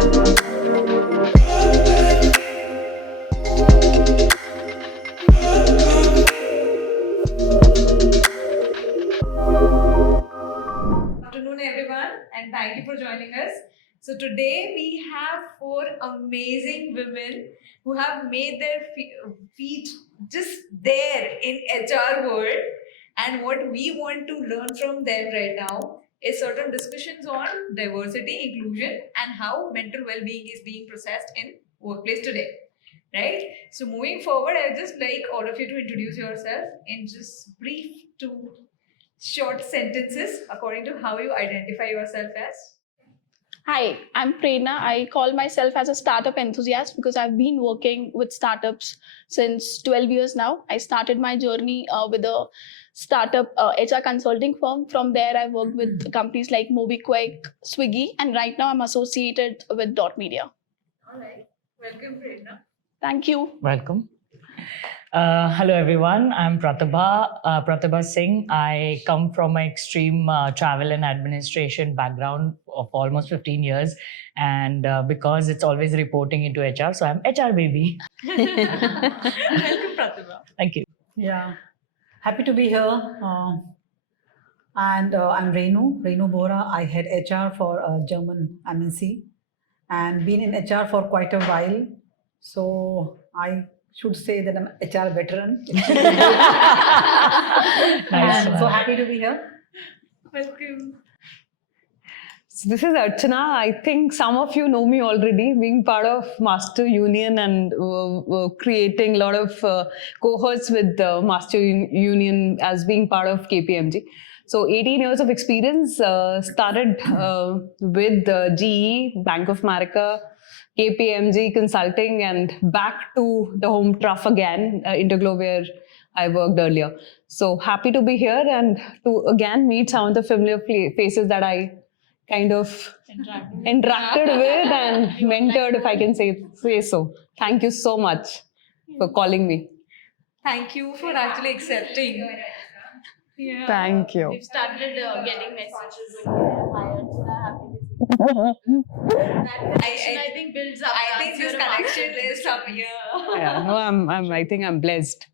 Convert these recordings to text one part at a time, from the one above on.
Afternoon, everyone, and thank you for joining us. So today we have four amazing women who have made their feet just there in HR world, and what we want to learn from them right now is certain discussions on diversity, inclusion, and how mental well-being is being processed in workplace today. Right? So moving forward, I'd just like all of you to introduce yourself in just brief to short sentences according to how you identify yourself as. Hi, I'm Prerna. I call myself as a startup enthusiast because I've been working with startups since 12 years now. I started my journey with a startup HR consulting firm. From there, I worked with companies like MobiQuick, Swiggy, and right now I'm associated with Dot Media. All right. Welcome, Prerna. Thank you. Welcome. Hello everyone, I'm Pratibha Singh. I come from an extreme travel and administration background of almost 15 years, and because it's always reporting into HR, so I'm HR baby. Welcome, Pratibha. Thank you. Yeah, happy to be here. And I'm Renu Bohra. I head HR for a German MNC and been in HR for quite a while. So I should say that I'm HR veteran. Nice. So happy to be here. Welcome. So this is Archna. I think some of you know me already, being part of Master Union and creating a lot of cohorts with Master Union as being part of KPMG. So 18 years of experience, started with GE, Bank of America, KPMG Consulting, and back to the home turf again, Interglobe, where I worked earlier. So happy to be here and to again meet some of the familiar faces that I kind of interacted with and mentored, if I can say so. Thank you so much for calling me. Thank you for actually accepting. Yeah. Thank you. We've started getting messages. I think builds up. I think this connection is some Yeah, no, I think I'm blessed.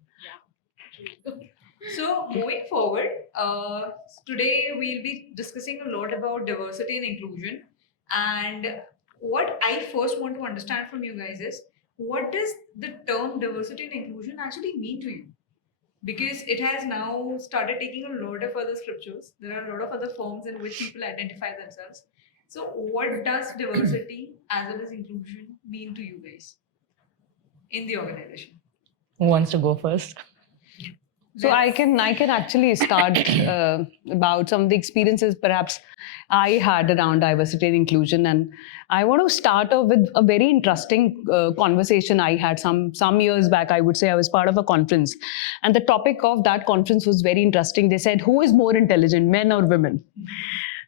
So moving forward, today we'll be discussing a lot about diversity and inclusion. And what I first want to understand from you guys is, what does the term diversity and inclusion actually mean to you? Because it has now started taking a lot of other scriptures. There are a lot of other forms in which people identify themselves. So what does diversity as well as inclusion mean to you guys in the organization? Who wants to go first? So I can actually start about some of the experiences perhaps I had around diversity and inclusion, and I want to start off with a very interesting conversation I had some years back. I would say I was part of a conference, and the topic of that conference was very interesting. They said, who is more intelligent, men or women?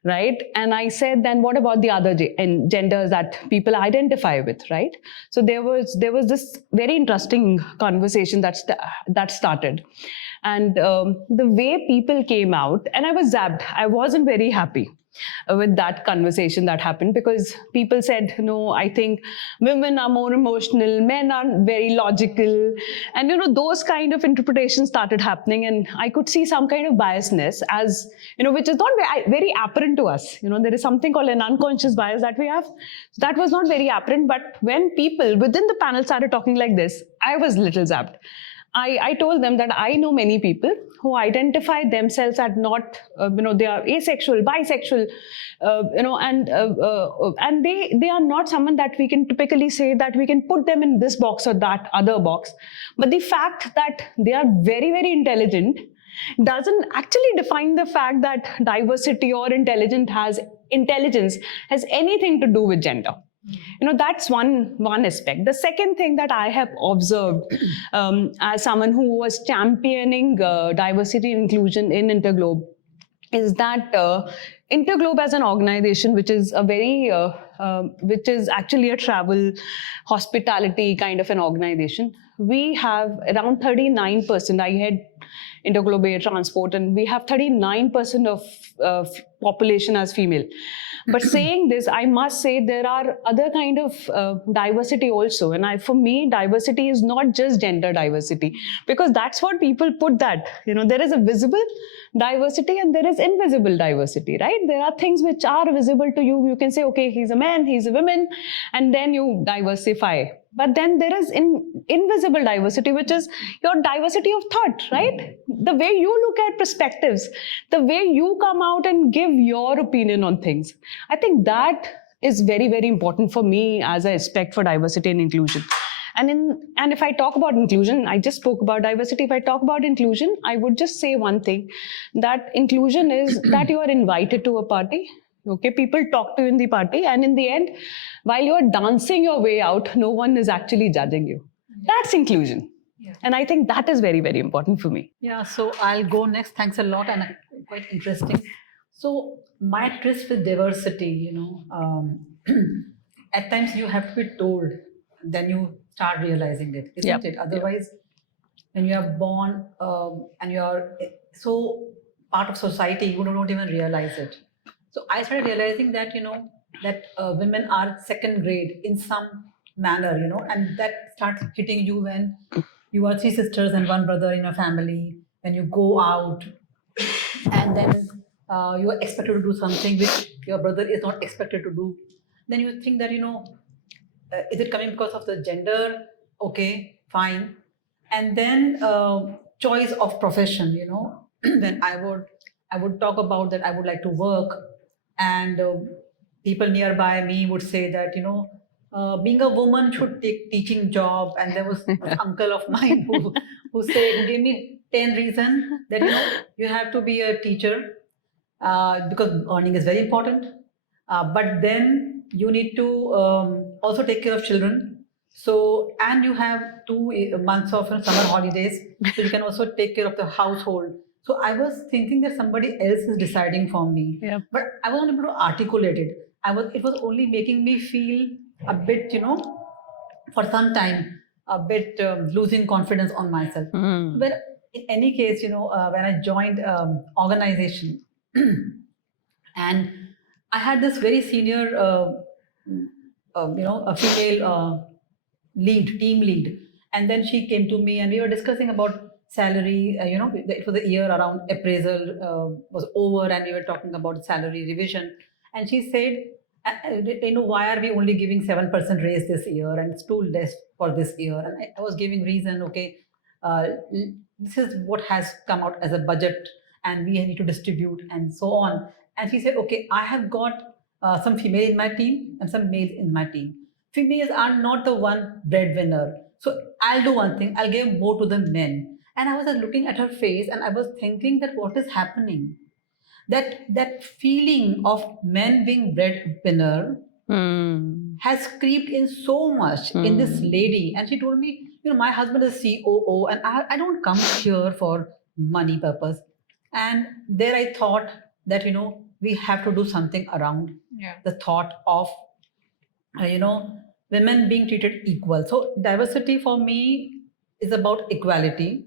Right? And I said, then what about the other genders that people identify with, right? So there was this very interesting conversation that started. And the way people came out, and I was zapped. I wasn't very happy with that conversation that happened, because people said, no, I think women are more emotional, men are very logical, and those kind of interpretations started happening, and I could see some kind of biasness, as which is not very apparent to us. There is something called an unconscious bias that we have. That was not very apparent, but when people within the panel started talking like this, I was little zapped. I told them that I know many people who identify themselves as not, they are asexual, bisexual, and they are not someone that we can typically say that we can put them in this box or that other box. But the fact that they are very, very intelligent doesn't actually define the fact that diversity or intelligence has anything to do with gender. That's one aspect. The second thing that I have observed as someone who was championing diversity and inclusion in Interglobe is that Interglobe as an organization, which is which is actually a travel hospitality kind of an organization, we have around 39%. I had Interglobe air transport, and we have 39% of population as female. But saying this, I must say there are other kind of diversity also. And for me, diversity is not just gender diversity, because that's what people put that. There is a visible diversity and there is invisible diversity, right? There are things which are visible to you. You can say, okay, he's a man, he's a woman, and then you diversify. But then there is invisible diversity, which is your diversity of thought, right? The way you look at perspectives, the way you come out and give your opinion on things. I think that is very, very important for me as I aspect for diversity and inclusion. And if I talk about inclusion, I just spoke about diversity. If I talk about inclusion, I would just say one thing, that inclusion is that you are invited to a party. Okay, people talk to you in the party, and in the end, while you are dancing your way out, no one is actually judging you. That's inclusion. Yeah. And I think that is very, very important for me. Yeah, so I'll go next. Thanks a lot, and quite interesting. So my twist with diversity, at times you have to be told, then you start realizing it, isn't it? Otherwise, when you are born and you are so part of society, you don't even realize it. So I started realizing that, that women are second grade in some manner, and that starts hitting you when you are 3 sisters and 1 brother in a family, when you go out and then you are expected to do something which your brother is not expected to do. Then you think that, is it coming because of the gender? Okay, fine. And then choice of profession, then I would talk about that I would like to work, and people nearby me would say that, being a woman should take teaching job. And there was this uncle of mine who gave me 10 reasons that, you have to be a teacher because earning is very important. But then you need to also take care of children. So, and you have 2 months of summer holidays, so you can also take care of the household. So I was thinking that somebody else is deciding for me, but I wasn't able to articulate it. It was only making me feel a bit, for some time, a bit losing confidence on myself. But in any case, when I joined organization, and I had this very senior, a female team lead, and then she came to me and we were discussing about salary. It was the year around appraisal was over, and we were talking about salary revision. And she said, why are we only giving 7% raise this year, and it's too less for this year? And I was giving reason, okay, this is what has come out as a budget, and we need to distribute and so on. And she said, okay, I have got some female in my team and some males in my team. Females are not the one breadwinner. So I'll do one thing, I'll give more to the men. And I was looking at her face and I was thinking that what is happening? That feeling of men being breadwinner has creeped in so much in this lady. And she told me, my husband is COO and I don't come here for money purpose. And there I thought that, we have to do something around the thought of, women being treated equal. So diversity for me is about equality,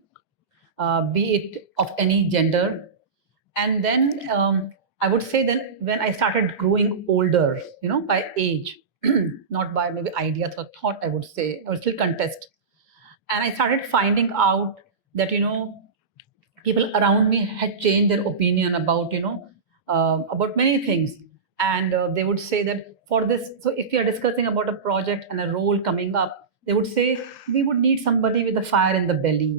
be it of any gender. And then I would say then when I started growing older, by age, not by maybe ideas or thought, I would say, I would still contest. And I started finding out that, people around me had changed their opinion about, about many things. And they would say that for this, so if we are discussing about a project and a role coming up, they would say, we would need somebody with a fire in the belly,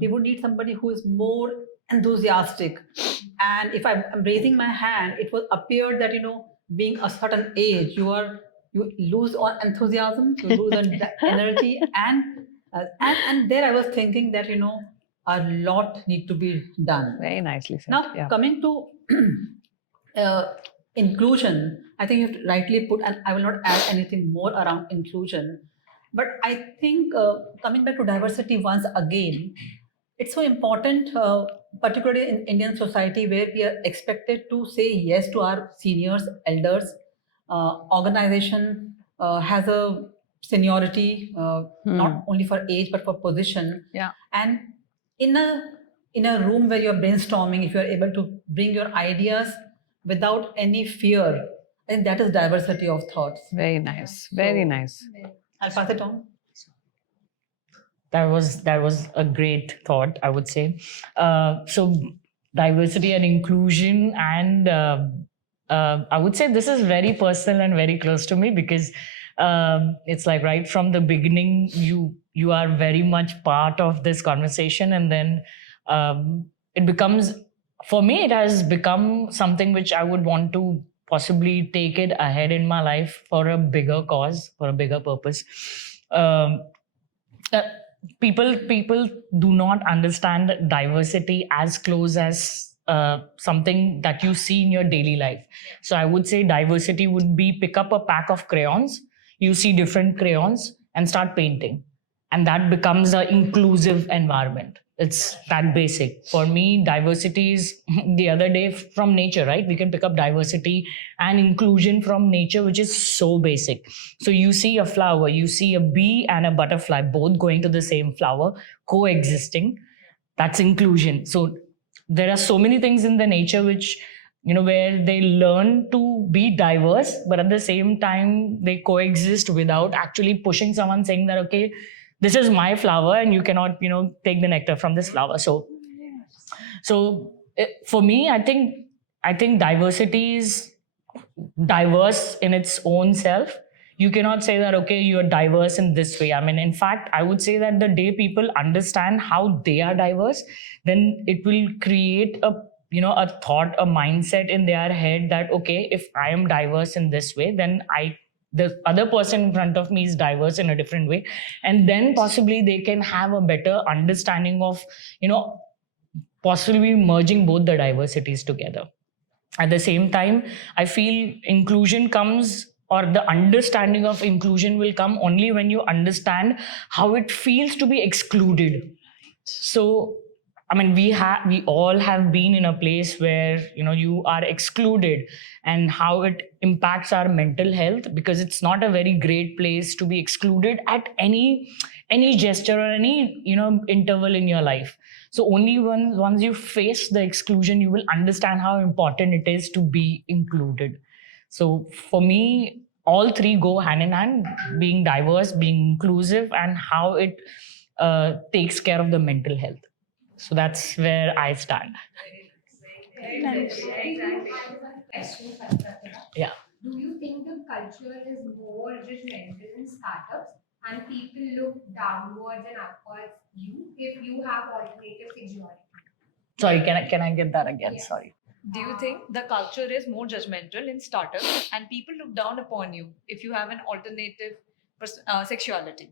we would need somebody who is more enthusiastic. And if I'm raising my hand, it will appear that, being a certain age, you lose on enthusiasm, you lose on energy. And there I was thinking that, a lot need to be done. Very nicely said. Now, coming to inclusion, I think you've rightly put, and I will not add anything more around inclusion. But I think coming back to diversity once again, it's so important, particularly in Indian society, where we are expected to say yes to our seniors, elders. Organization has a seniority, not only for age, but for position. Yeah. And in a in a room where you're brainstorming, if you're able to bring your ideas without any fear, I think that is diversity of thoughts. Very nice. Very So- nice. I'll pass it on. That was a great thought, I would say. So diversity and inclusion, and I would say this is very personal and very close to me, because it's like right from the beginning, you are very much part of this conversation, and then it becomes, for me, it has become something which I would want to possibly take it ahead in my life for a bigger cause, for a bigger purpose. Uh, people do not understand diversity as close as something that you see in your daily life. So I would say diversity would be pick up a pack of crayons, you see different crayons and start painting, and that becomes an inclusive environment. It's that basic. For me, diversity is the other day from nature, right? We can pick up diversity and inclusion from nature, which is so basic. So you see a flower, you see a bee and a butterfly both going to the same flower, coexisting. That's inclusion. So there are so many things in the nature which, where they learn to be diverse, but at the same time, they coexist without actually pushing someone, saying that, okay, this is my flower and you cannot, take the nectar from this flower. So for me, I think diversity is diverse in its own self. You cannot say that, okay, you're diverse in this way. I mean, in fact, I would say that the day people understand how they are diverse, then it will create a thought, a mindset in their head that, okay, if I am diverse in this way, then the other person in front of me is diverse in a different way. And then possibly they can have a better understanding of, possibly merging both the diversities together. At the same time, I feel inclusion comes, or the understanding of inclusion will come only when you understand how it feels to be excluded. So, I mean, we all have been in a place where, you are excluded, and how it impacts our mental health, because it's not a very great place to be excluded at any gesture or any, interval in your life. So only once you face the exclusion, you will understand how important it is to be included. So for me, all three go hand in hand: being diverse, being inclusive, and how it takes care of the mental health. So that's where I stand. Yeah. Do you think the culture is more judgmental in startups and people look downwards and upwards if you have alternative sexuality? Sorry, can I get that again? Yes. Sorry. Do you think the culture is more judgmental in startups and people look down upon you if you have an alternative sexuality?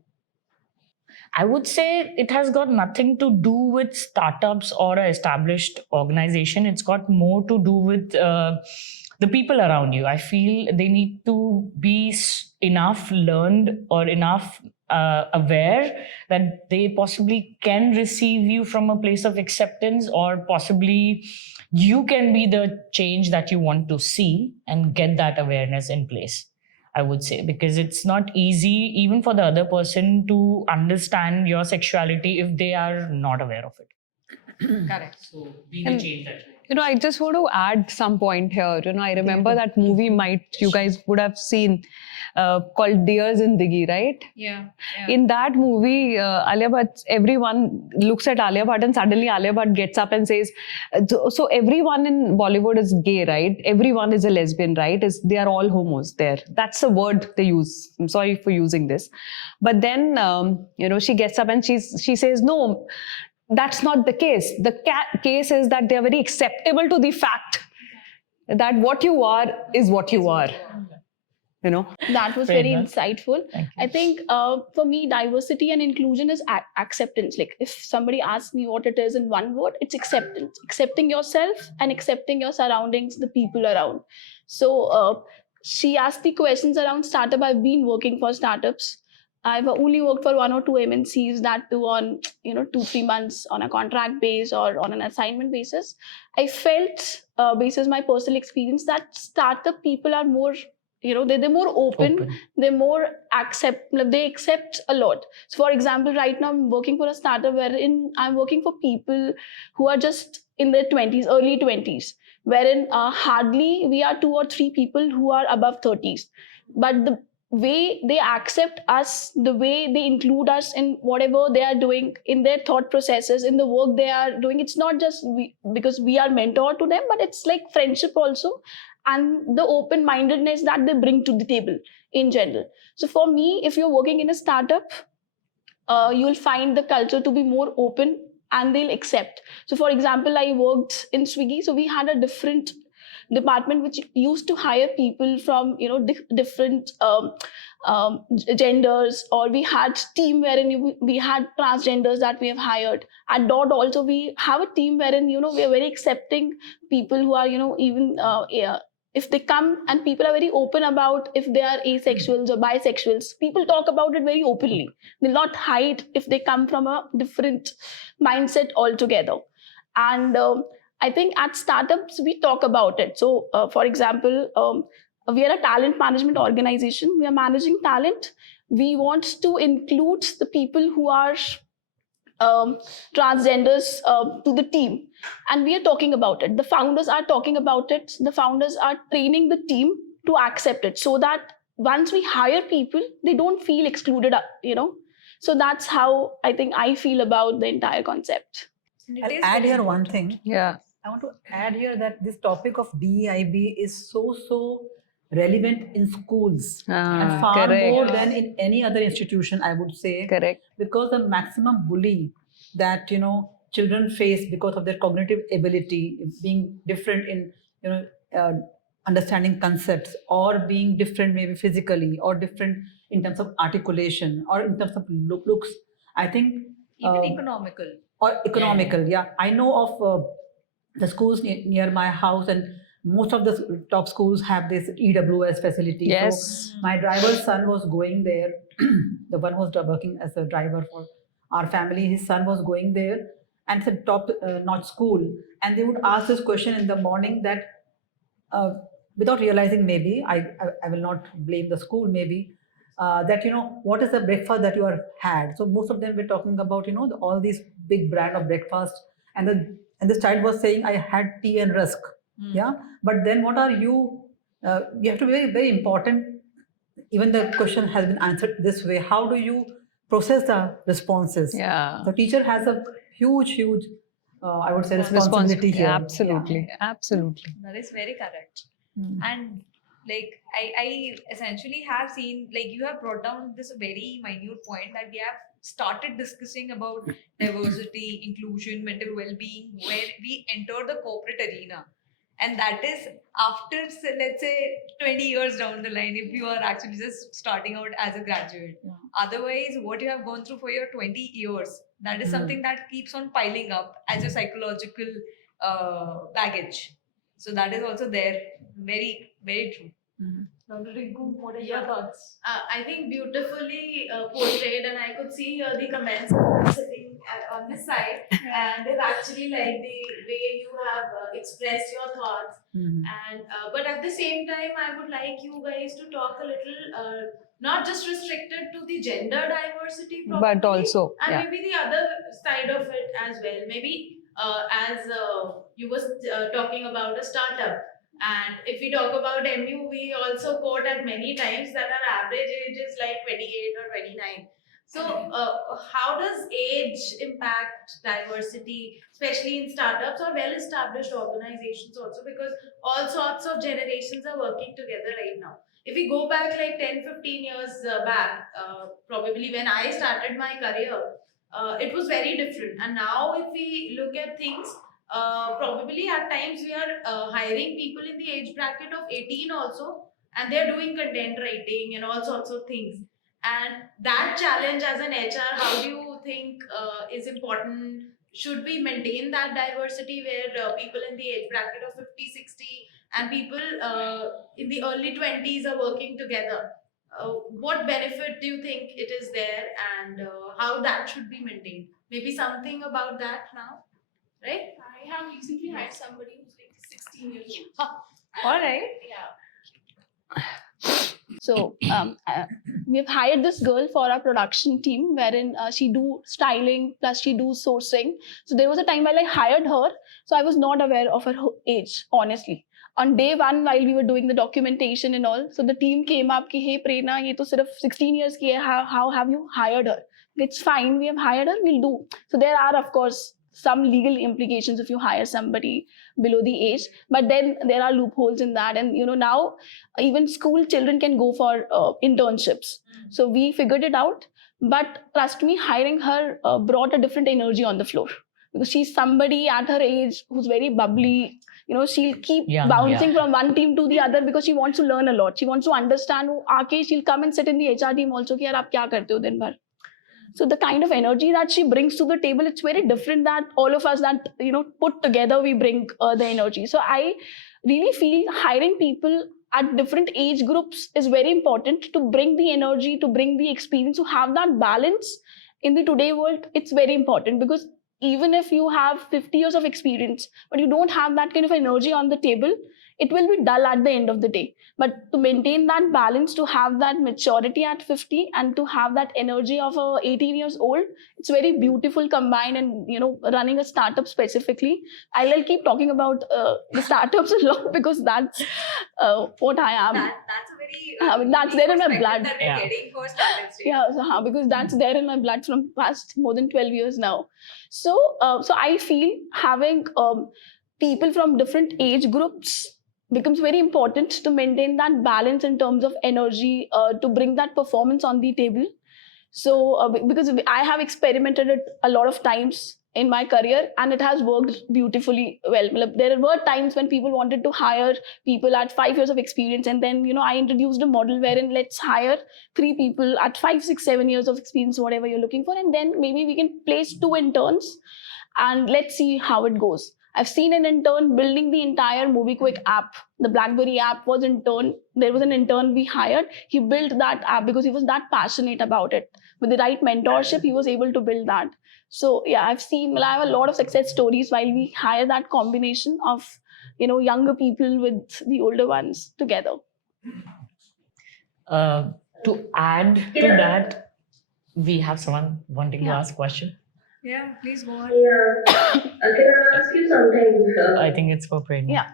I would say it has got nothing to do with startups or an established organization. It's got more to do with the people around you. I feel they need to be enough learned or enough aware that they possibly can receive you from a place of acceptance, or possibly you can be the change that you want to see, and get that awareness in place. I would say, because it's not easy even for the other person to understand your sexuality if they are not aware of it. Correct. So being a change that I just want to add some point here. I remember that movie you guys would have seen called Dear Zindagi, right? Yeah. In that movie, Alia Bhatt, everyone looks at Alia Bhatt and suddenly Alia Bhatt gets up and says, so everyone in Bollywood is gay, right? Everyone is a lesbian, right? They are all homos there. That's the word they use. I'm sorry for using this. But then, she gets up and she says, no, that's not the case. The case is that they are very acceptable to the fact that what you are is what you are. That was Fair very enough. insightful. Thank you. I think for me, diversity and inclusion is acceptance. Like if somebody asks me what it is in one word, it's acceptance. Accepting yourself and accepting your surroundings, the people around. So she asked the questions around startup. I've been working for startups. I've only worked for 1 or 2 MNCs, that too on 2-3 months on a contract base or on an assignment basis. I felt, basis my personal experience, that startup people are more they're more open. They're more they accept a lot. So for example, right now I'm working for a startup wherein I'm working for people who are just in their 20s, early 20s, wherein hardly we are 2 or 3 people who are above 30s. But the way they accept us, the way they include us in whatever they are doing, in their thought processes, in the work they are doing, it's not just because we are mentor to them, but it's like friendship also, and the open-mindedness that they bring to the table in general. So for me, if you're working in a startup, you'll find the culture to be more open and they'll accept. So for example, I worked in Swiggy, so we had a different department which used to hire people from different genders, or we had team wherein we had transgenders that we have hired. At Dot also we have a team wherein we are very accepting people who are even if they come, and people are very open about if they are asexuals or bisexuals. People talk about it very openly. They'll not hide if they come from a different mindset altogether. And I think at startups we talk about it. So for example, we are a talent management organization. We are managing talent. We want to include the people who are transgenders to the team, and we are talking about it. The founders are talking about it. The founders are training the team to accept it, so that once we hire people, they don't feel excluded. So that's how I think I feel about the entire concept. And I'll add here one thing. Yeah. I want to add here that this topic of DEIB is so relevant in schools and far correct. more than in any other institution, I would say. Correct. Because the maximum bully that children face because of their cognitive ability, being different in understanding concepts, or being different maybe physically, or different in terms of articulation, or in terms of looks. I think even economical. Or economical, yeah. I know of the schools near my house, and most of the top schools have this EWS facility. Yes. So my driver's son was going there. The one who was working as a driver for our family, his son was going there, and it's a top-notch school. And they would ask this question in the morning that, without realizing, maybe I will not blame the school, maybe. That what is the breakfast that you are had. So most of them were talking about all these big brand of breakfast, and this child was saying, I had tea and rusk. Yeah, but then what are you? You have to be very, very important. Even the question has been answered this way. How do you process the responses? Yeah. The teacher has a huge I would say responsibility here. Absolutely. Yeah. Absolutely. That is very correct. And like I essentially have seen, like, you have brought down this very minute point that we have started discussing about diversity, inclusion, mental well-being, where we enter the corporate arena. And that is after, let's say, 20 years down the line, if you are actually just starting out as a graduate. Yeah. Otherwise, what you have gone through for your 20 years, that is something that keeps on piling up as your psychological baggage. So that is also there. Very, very true. Dr. Rinku, what are your thoughts? I think beautifully portrayed, and I could see here the comments are sitting on this side, and they've actually like the way you have expressed your thoughts. And but at the same time, I would like you guys to talk a little, not just restricted to the gender diversity, probably, But also, and yeah. maybe the other side of it as well. Maybe as you was talking about a startup. And if we talk about MU, we also quote at many times that our average age is like 28 or 29. So, how does age impact diversity, especially in startups or well-established organizations also? Because all sorts of generations are working together right now. If we go back like 10, 15 years back, probably when I started my career, it was very different. And now if we look at things, probably at times we are hiring people in the age bracket of 18 also, and they're doing content writing and all sorts of things. And that challenge as an HR, how do you think is important? Should we maintain that diversity where people in the age bracket of 50, 60 and people in the early 20s are working together? What benefit do you think it is there, and how that should be maintained? Maybe something about that now, right? I have recently hired somebody who's like 16 years old. All right. Yeah. So we've hired this girl for our production team, wherein she do styling plus she do sourcing. So there was a time while I hired her, so I was not aware of her age, honestly. On day one, while we were doing the documentation and all, so the team came up कि hey Prerna, ये तो सिर्फ 16 years की है, how have you hired her? It's fine, we have hired her, we'll do. So there are of course some legal implications if you hire somebody below the age, but then there are loopholes in that. And now even school children can go for internships. So we figured it out, but trust me, hiring her brought a different energy on the floor, because she's somebody at her age who's very bubbly. She'll keep bouncing from one team to the other because she wants to learn a lot. She wants to understand. Aake she'll come and sit in the HR team also कि यार आप क्या करते हो दिन भर. So the kind of energy that she brings to the table, it's very different that all of us that put together we bring the energy. So I really feel hiring people at different age groups is very important to bring the energy, to bring the experience, to have that balance in the today world. It's very important, because even if you have 50 years of experience but you don't have that kind of energy on the table, it will be dull at the end of the day. But to maintain that balance, to have that maturity at 50 and to have that energy of 18 years old, it's very beautiful combined. And running a startup specifically, I'll keep talking about the startups a lot, because that's what I am. That's a very that's there in my blood. that we're getting for startups. Yeah, so, because that's there in my blood from past more than 12 years now. So I feel having people from different age groups becomes very important to maintain that balance in terms of energy, to bring that performance on the table. So because I have experimented it a lot of times in my career, and it has worked beautifully well. There were times when people wanted to hire people at 5 years of experience, and then I introduced a model wherein let's hire 3 people at 5, 6, 7 years of experience, whatever you're looking for, and then maybe we can place 2 interns and let's see how it goes. I've seen an intern building the entire MovieQuick app. The BlackBerry app was intern. There was an intern we hired. He built that app because he was that passionate about it. With the right mentorship, he was able to build that. So yeah, I have a lot of success stories while we hire that combination of younger people with the older ones together. To add to that, we have someone wanting to ask a question. Yeah, please go on. Yeah. Can I ask you something? I think it's for Prerna. Yeah.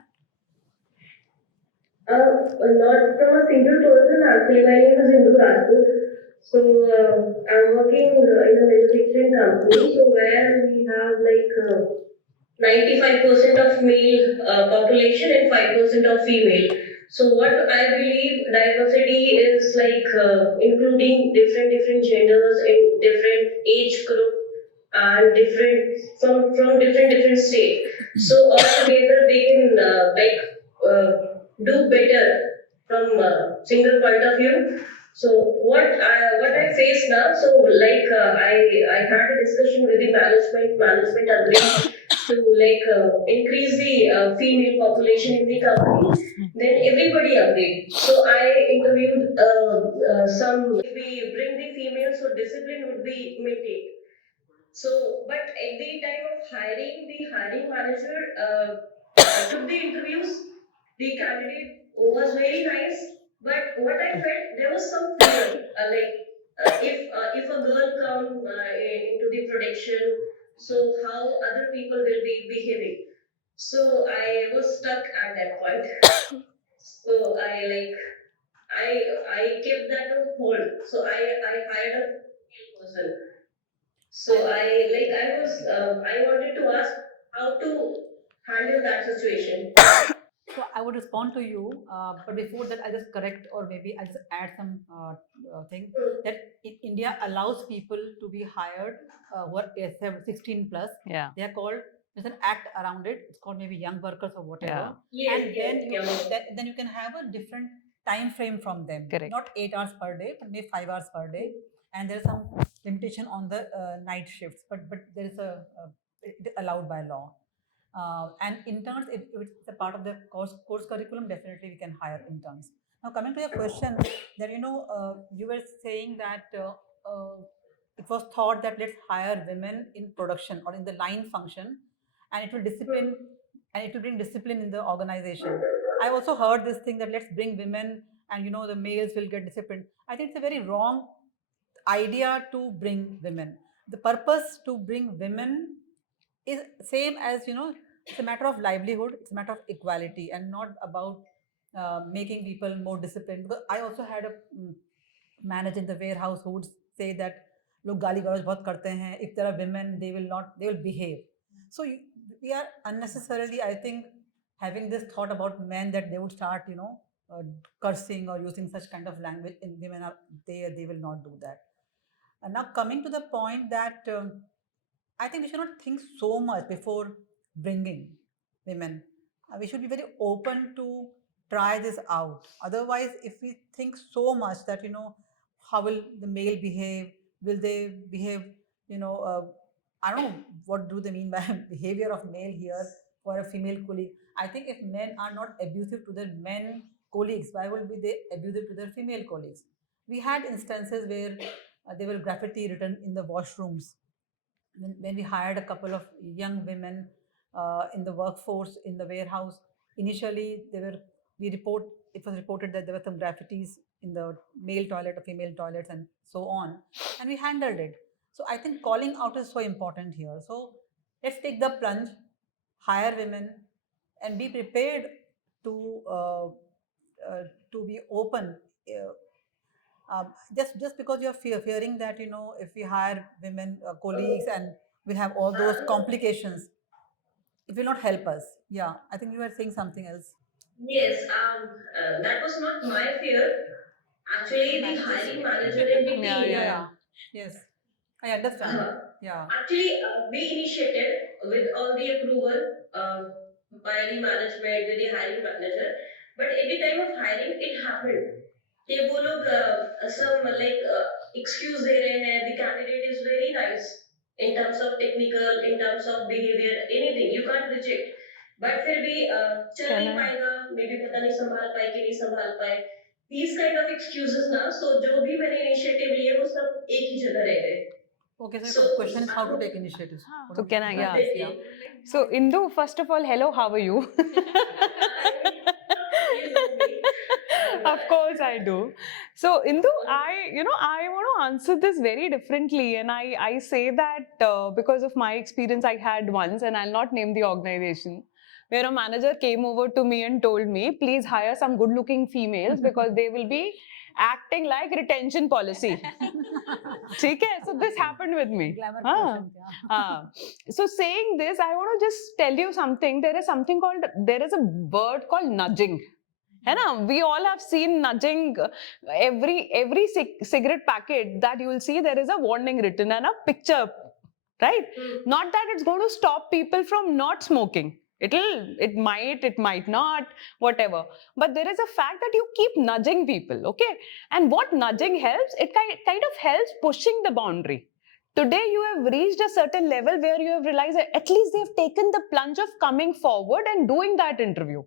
Not from a single person, actually. My name is Hindu Rajput. So, I'm working in a manufacturing company, so where we have 95% of male population and 5% of female. So what I believe diversity is including different genders in different age group and different from different state. So all together they can do better from a single point of view. So what I face now, so I had a discussion with the management agreed to increase the female population in the company. Then everybody agreed. So I interviewed some. We bring the females, so discipline would be maintained. So, but at the time of hiring, the hiring manager took the interviews. The candidate was very nice, but what I felt, there was some fear. If a girl come into the production, so how other people will be behaving. So I was stuck at that point. So I kept that on hold. So I hired a female person. So I wanted to ask how to handle that situation. So I would respond to you, but before that, I just correct or maybe I just add some thing that in India allows people to be hired who are 16 plus. Yeah. They are called. There's an act around it. It's called maybe young workers or whatever. Yeah. And then you can have a different time frame from them. Correct. Not 8 hours per day, but maybe 5 hours per day. And there's some limitation on the night shifts, but there is it allowed by law. And interns, if it's a part of the course curriculum, definitely we can hire interns. Now, coming to your question, that you were saying that it was thought that let's hire women in production or in the line function, and it will discipline and it will bring discipline in the organization. I also heard this thing that let's bring women and the males will get disciplined. I think it's a very wrong idea to bring women. The purpose to bring women is same as it's a matter of livelihood, it's a matter of equality, and not about making people more disciplined. Because I also had a manager in the warehouse who would say that लोग गाली गलौज बहुत करते हैं, if there are women they will behave. So we are unnecessarily, I think, having this thought about men that they would start cursing or using such kind of language. In women are they will not do that. And now coming to the point that I think we should not think so much before bringing women. We should be very open to try this out. Otherwise, if we think so much that how will the male behave, will they behave, I don't know what do they mean by behavior of male here for a female colleague. I think if men are not abusive to their men colleagues, why would be they abusive to their female colleagues? We had instances where there were graffiti written in the washrooms. When we hired a couple of young women in the workforce in the warehouse, initially it was reported that there were some graffitis in the male toilet or female toilets and so on, and we handled it. So I think calling out is so important here. So let's take the plunge, hire women, and be prepared to be open. Just because you're fearing that if we hire women colleagues and we'll have all those complications, it will not help us. Yeah, I think you were saying something else. Yes, that was not my fear. Actually, the hiring manager in the Yeah, team. yeah. Yes, I understand. Yeah. Actually, we initiated with all the approval by the management, with the hiring manager. But at the time of hiring, it happened. कि वो लोग some like excuse दे रहे हैं. The candidate is very nice in terms of technical, in terms of behavior, anything you can't reject. But फिर भी चल नहीं पाएगा, maybe पता नहीं संभाल पाए कि नहीं संभाल पाए. These kind of excuses ना, so जो भी मैंने initiative लिए वो सब एक ही जगह रह गए. Okay, so the question is how to take initiatives. So can I? Yeah. Yeah. So Indu, first of all, hello, how are you? You know me. Of course I do. So Indu, I want to answer this very differently, and I say that because of my experience I had once, and I'll not name the organization, where a manager came over to me and told me, please hire some good-looking females because they will be acting like retention policy. Okay, so this happened with me. So saying this, I want to just tell you something. There is a word called nudging. We all have seen nudging. Every cigarette packet that you will see, there is a warning written and a picture, right? Not that it's going to stop people from not smoking. It might not, whatever. But there is a fact that you keep nudging people, okay? And what nudging helps, it kind of helps pushing the boundary. Today you have reached a certain level where you have realized that at least they've taken the plunge of coming forward and doing that interview.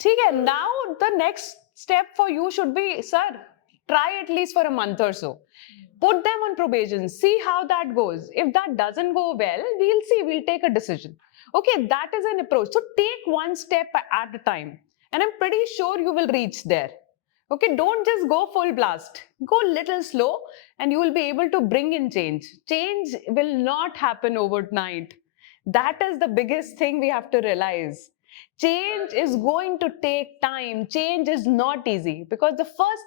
Okay, now the next step for you should be, sir, try at least for a month or so. Put them on probation, see how that goes. If that doesn't go well, we'll take a decision. Okay, that is an approach. So take one step at a time. And I'm pretty sure you will reach there. Okay, don't just go full blast. Go little slow and you will be able to bring in change. Change will not happen overnight. That is the biggest thing we have to realize. Change is going to take time. Change is not easy because the first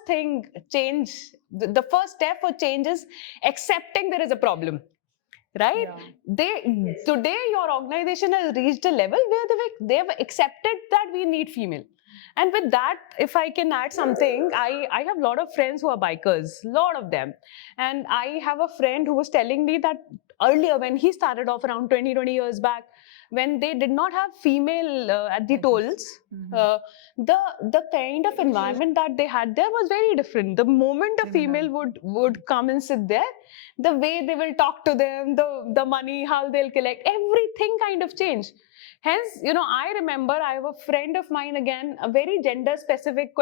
step for change is accepting there is a problem. Right? Yeah. Today your organization has reached a level where they've accepted that we need female. And with that, if I can add something, I have a lot of friends who are bikers, lot of them. And I have a friend who was telling me that earlier when he started off around 20 years back, when they did not have female at the tolls, the kind of environment that they had there was very different. The moment a female would come and sit there, the way they will talk to them, the money, how they'll collect, everything kind of changed. Hence, I remember I have a friend of mine, again, a very gender specific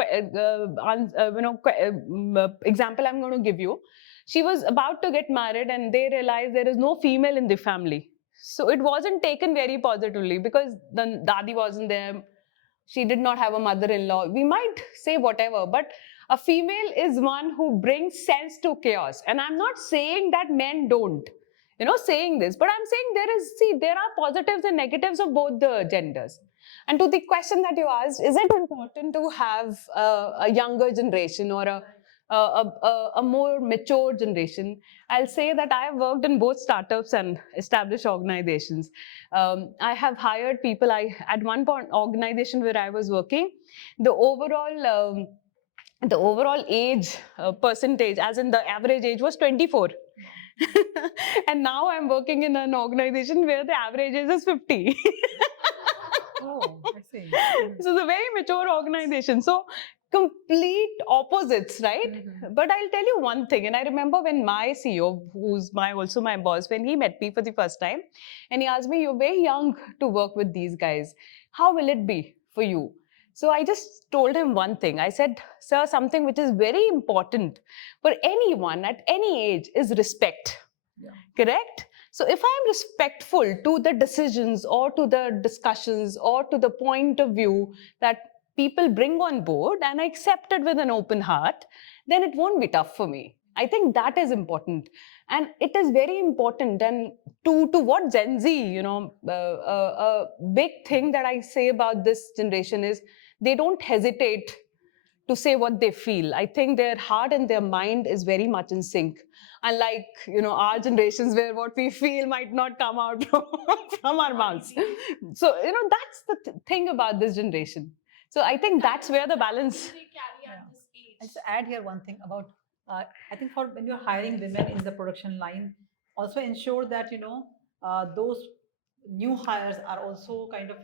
example I'm going to give you. She was about to get married and they realized there is no female in the family. So it wasn't taken very positively because the Dadi wasn't there. she did not have a mother-in-law. We might say whatever, but a female is one who brings sense to chaos. And I'm not saying that men don't, saying this, but I'm saying there are positives and negatives of both the genders. And to the question that you asked, is it important to have a younger generation or a more mature generation? I'll say that I have worked in both startups and established organizations. I have hired people. At one point, organization where I was working, the overall age percentage, as in the average age, was 24. And now I'm working in an organization where the average age is 50. Oh, I see. So it's a very mature organization. So complete opposites, right? Mhm. But I'll tell you one thing, and I remember when my CEO, who's also my boss, when he met me for the first time, and he asked me, "You're very young to work with these guys. How will it be for you?" So I just told him one thing. I said, "Sir, something which is very important for anyone at any age is respect." Yeah. Correct? So if I'm respectful to the decisions or to the discussions or to the point of view that people bring on board and I accept it with an open heart, then it won't be tough for me. I think that is important. And it is very important. And to what Gen Z, a big thing that I say about this generation is they don't hesitate to say what they feel. I think their heart and their mind is very much in sync. Unlike, our generations where what we feel might not come out from our mouths. So, that's the thing about this generation. So I think that's where the balance. They carry Yeah. at this age. I just add here one thing about, I think for when you're hiring women in the production line, also ensure that, those new hires are also kind of,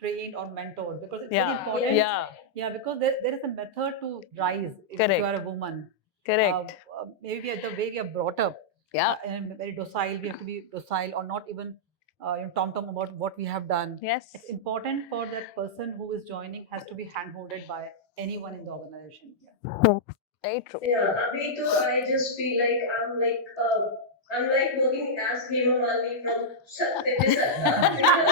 trained or mentored, because it's very Yeah. important. Yeah. Yeah, because there is a method to rise if Correct. you are a woman. Correct. Maybe the way we are brought up, Yeah. and very docile, we have to be docile or not even tom-tom about what we have done. Yes. It's important for that person who is joining has to be hand-holded by anyone in the organization. Yeah. Very true. Yeah, me too. I just feel like I'm like working as Hema Malini from Satya Sarkar because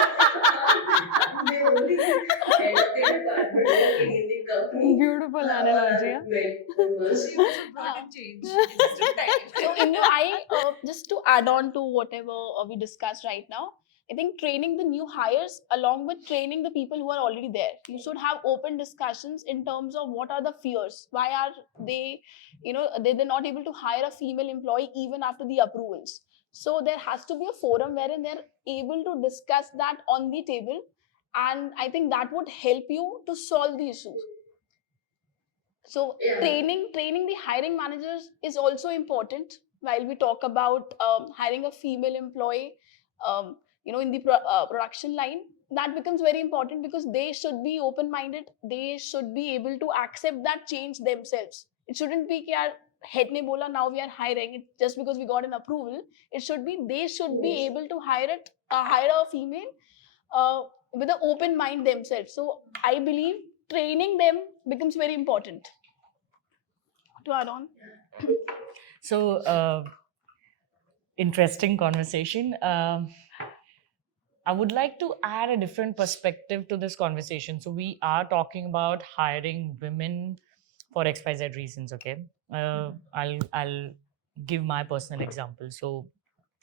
I'm the only educated partner working in the company. Beautiful All analogy. are male members. She also brought in change. It's just in time. So, I just to add on to whatever we discussed right now, I think training the new hires along with training the people who are already there. You should have open discussions in terms of what are the fears. Why are they, they're not able to hire a female employee even after the approvals. So there has to be a forum wherein they're able to discuss that on the table. And I think that would help you to solve the issues. So Yeah. training the hiring managers is also important while we talk about hiring a female employee, in the production line. That becomes very important because they should be open-minded. They should be able to accept that change themselves. It shouldn't be yaar head ne bola now we are hiring it just because we got an approval. It should be they should be Yes. able to hire a female with an open mind themselves. So I believe training them becomes very important. To add on. So, interesting conversation. I would like to add a different perspective to this conversation. So, we are talking about hiring women for XYZ reasons, okay? I'll give my personal example. So,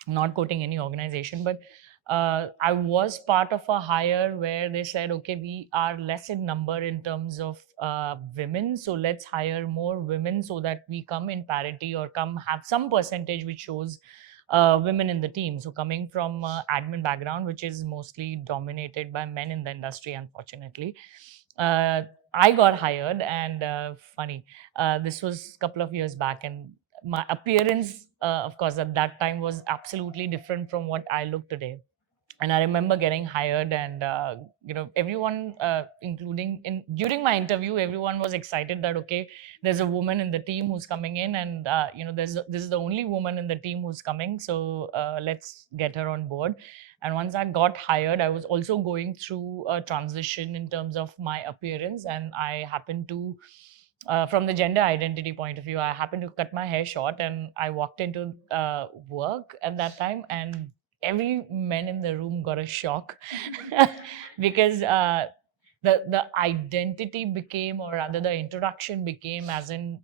not quoting any organization, but I was part of a hire where they said, okay, we are less in number in terms of women, so let's hire more women so that we come in parity or come have some percentage which shows women in the team. So coming from admin background, which is mostly dominated by men in the industry, unfortunately, I got hired, and funny, this was a couple of years back, and my appearance, of course, at that time was absolutely different from what I look today. And I remember getting hired, and everyone, including during my interview, everyone was excited that okay, there's a woman in the team who's coming in, and this is the only woman in the team who's coming, so let's get her on board. And once I got hired, I was also going through a transition in terms of my appearance, and I happened to. From the gender identity point of view, I happened to cut my hair short, and I walked into work at that time, and every man in the room got a shock because the identity became, or rather the introduction became, as in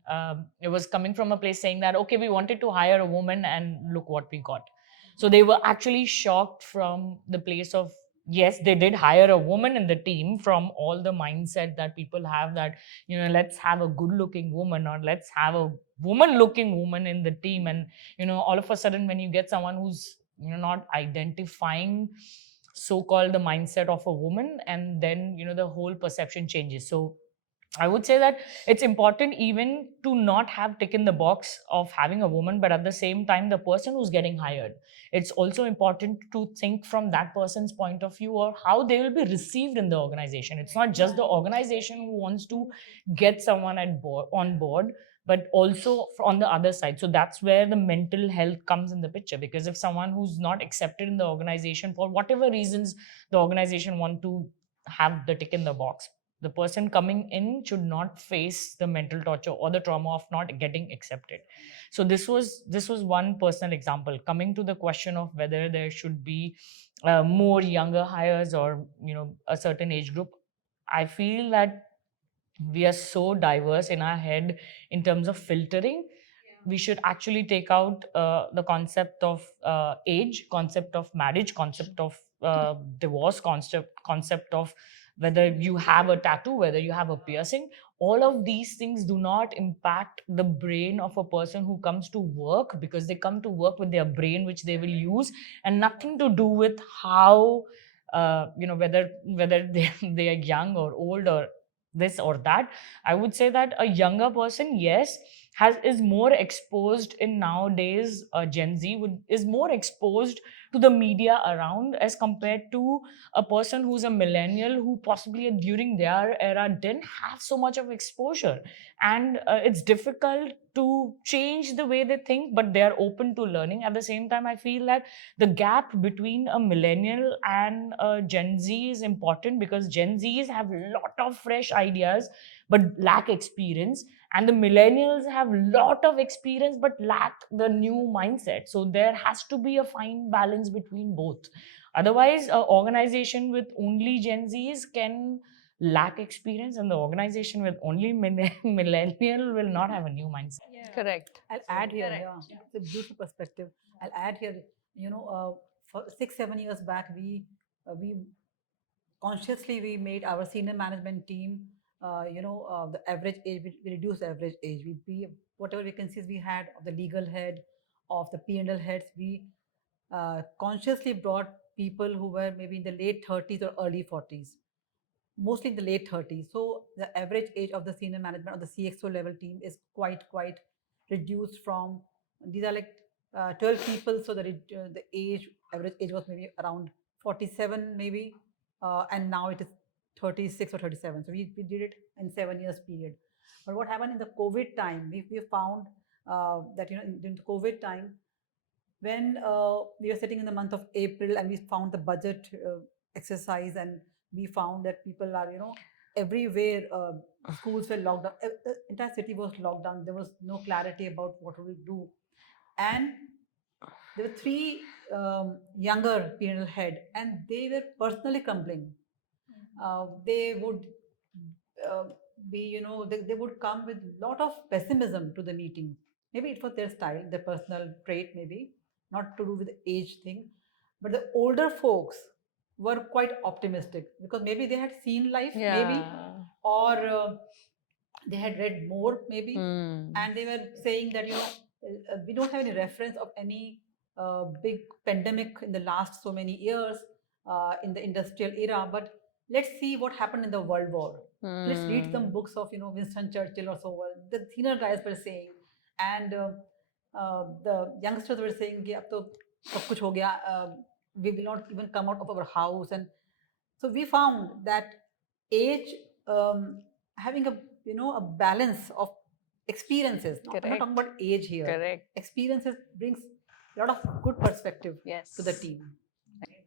it was coming from a place saying that, okay, we wanted to hire a woman and look what we got. So they were actually shocked from the place of, yes, they did hire a woman in the team, from all the mindset that people have that, let's have a good looking woman, or let's have a woman looking woman in the team. And all of a sudden when you get someone who's not identifying so-called the mindset of a woman, and then the whole perception changes. So I would say that it's important even to not have taken the box of having a woman, but at the same time, the person who's getting hired, it's also important to think from that person's point of view, or how they will be received in the organization. It's not just the organization who wants to get someone on board, but also on the other side. So that's where the mental health comes in the picture, because if someone who's not accepted in the organization for whatever reasons the organization want to have the tick in the box, the person coming in should not face the mental torture or the trauma of not getting accepted. So this was one personal example. Coming to the question of whether there should be more younger hires, or a certain age group, I feel that we are so diverse in our head in terms of filtering. We should actually take out the concept of age, concept of marriage, concept of divorce, concept of whether you have a tattoo, whether you have a piercing. All of these things do not impact the brain of a person who comes to work, because they come to work with their brain, which they will use, and nothing to do with how whether they are young or old or this or that. I would say that a younger person, yes, is more exposed in nowadays. Gen Z is more exposed to the media around, as compared to a person who's a millennial, who possibly during their era didn't have so much of exposure. And it's difficult to change the way they think, but they are open to learning. At the same time, I feel that the gap between a millennial and a Gen Z is important, because Gen Zs have a lot of fresh ideas but lack experience, and the millennials have lot of experience but lack the new mindset. So there has to be a fine balance between both. Otherwise, an organization with only Gen Zs can lack experience, and the organization with only millennial will not have a new mindset. Correct. I'll add here, yeah, it's a beautiful perspective. I'll add here, for 6-7 years back, we consciously we made our senior management team, the average age, we reduced the average age. We whatever vacancies we had of the legal head, of the P&L heads, we consciously brought people who were maybe in the late 30s or early 40s, mostly in the late 30s. So the average age of the senior management or the CXO level team is quite reduced from, these are like 12 people. So the average age was maybe around 47 maybe, and now it is 36 or 37. So we did it in 7 years period. But what happened in the COVID time, we found that in the COVID time, when we were sitting in the month of April and we found the budget exercise, and we found that people are, everywhere, schools were locked down, the entire city was locked down, there was no clarity about what we will do. And there were three younger P&L head, and they were personally complaining. They would they would come with a lot of pessimism to the meeting. Maybe it was their style, their personal trait, maybe not to do with the age thing. But the older folks were quite optimistic, because maybe they had seen life, maybe, or they had read more, maybe, and they were saying that we don't have any reference of any big pandemic in the last so many years in the industrial era, but let's see what happened in the World War. Let's read some books of Winston Churchill or so on. The senior guys were saying, and the youngsters were saying, "Ki ab to sab kuch ho gaya, we will not even come out of our house." And so we found that age, having a balance of experiences. I'm not talking about age here. Correct. Experiences brings a lot of good perspective to the team.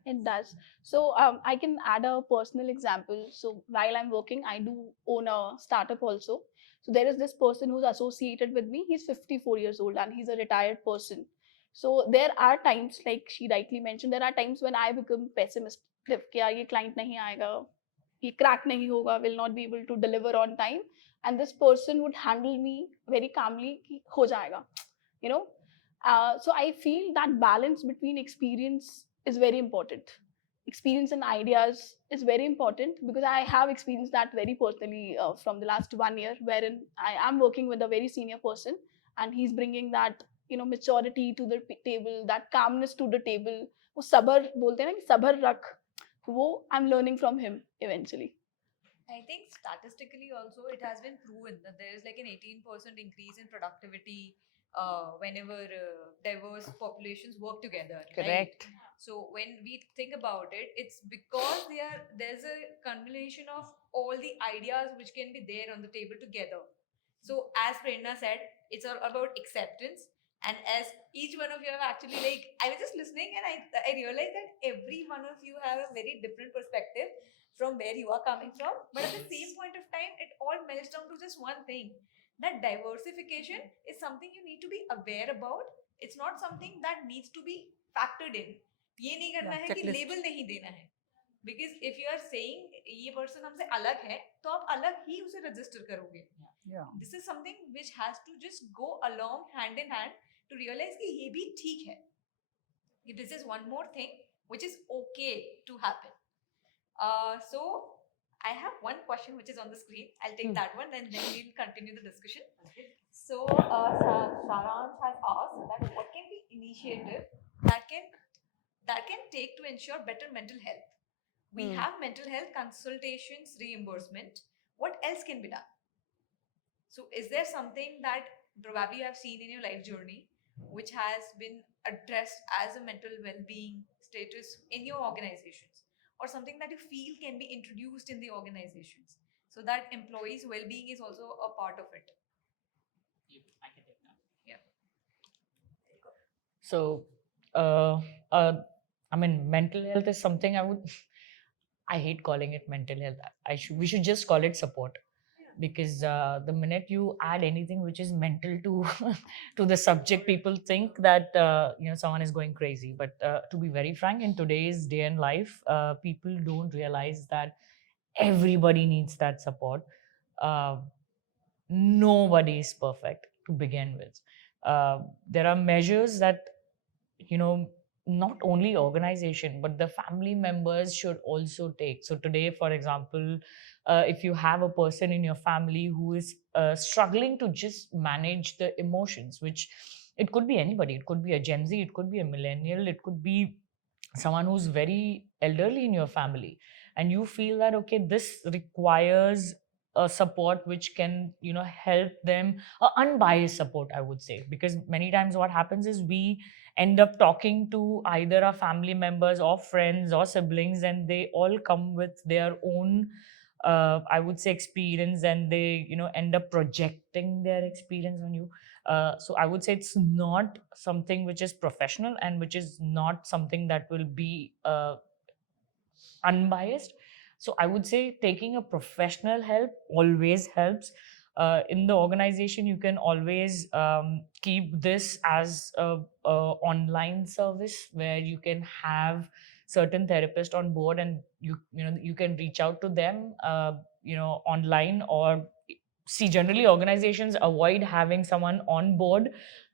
It does. So I can add a personal example. So while I'm working, I do own a startup also. So there is this person who's associated with me. He's 54 years old and he's a retired person. So there are times, like she rightly mentioned, there are times when I become pessimistic. कि यार ये client नहीं आएगा, ये crack नहीं होगा, will not be able to deliver on time, and this person would handle me very calmly कि हो जाएगा, you know. So I feel that balance between experience is very important. Experience and ideas is very important because I have experienced that very personally from the last 1 year, wherein I am working with a very senior person, and he's bringing that, you know, maturity to the table, that calmness to the table. वो सबर बोलते हैं ना कि सबर रख, वो I'm learning from him eventually. I think statistically also it has been proven that there is like an 18% increase in productivity whenever diverse populations work together. Right? Correct. So when we think about it, it's because there's a combination of all the ideas which can be there on the table together. So as Prerna said, it's all about acceptance. And as each one of you have actually like, I was just listening and I realized that every one of you have a very different perspective from where you are coming from. But at the same point of time, it all melts down to just one thing, that diversification is something you need to be aware about. It's not something that needs to be factored in. ये नहीं करना है कि checklist. Label नहीं देना है, because if you are saying ये person हमसे अलग है तो आप अलग ही उसे register करोगे. Yeah. This is something which has to just go along hand in hand to realize कि ये भी ठीक है. This is one more thing which is okay to happen. So I have one question which is on the screen. I'll take that one and then we'll continue the discussion. So Saransh has asked that what can be initiative that can take to ensure better mental health. We have mental health consultations reimbursement. What else can be done? So is there something that probably you have seen in your life journey which has been addressed as a mental well-being status in your organizations, or something that you feel can be introduced in the organizations so that employees' well-being is also a part of it? I can take that. Yeah. So, I mean, mental health is something I hate calling it mental health. We should just call it support, because the minute you add anything which is mental to to the subject, people think that someone is going crazy. But to be very frank, in today's day and life, people don't realize that everybody needs that support. Nobody is perfect to begin with. There are measures that not only organization but the family members should also take. So today, for example, if you have a person in your family who is struggling to just manage the emotions, which it could be anybody, it could be a Gen Z, it could be a millennial, it could be someone who's very elderly in your family, and you feel that okay, this requires a support which can help them, unbiased support, I would say, because many times what happens is we end up talking to either our family members or friends or siblings, and they all come with their own I would say experience, and they end up projecting their experience on you. So I would say it's not something which is professional, and which is not something that will be unbiased. So I would say taking a professional help always helps. In the organization, you can always keep this as a online service where you can have certain therapists on board, and you can reach out to them online. Or see, generally organizations avoid having someone on board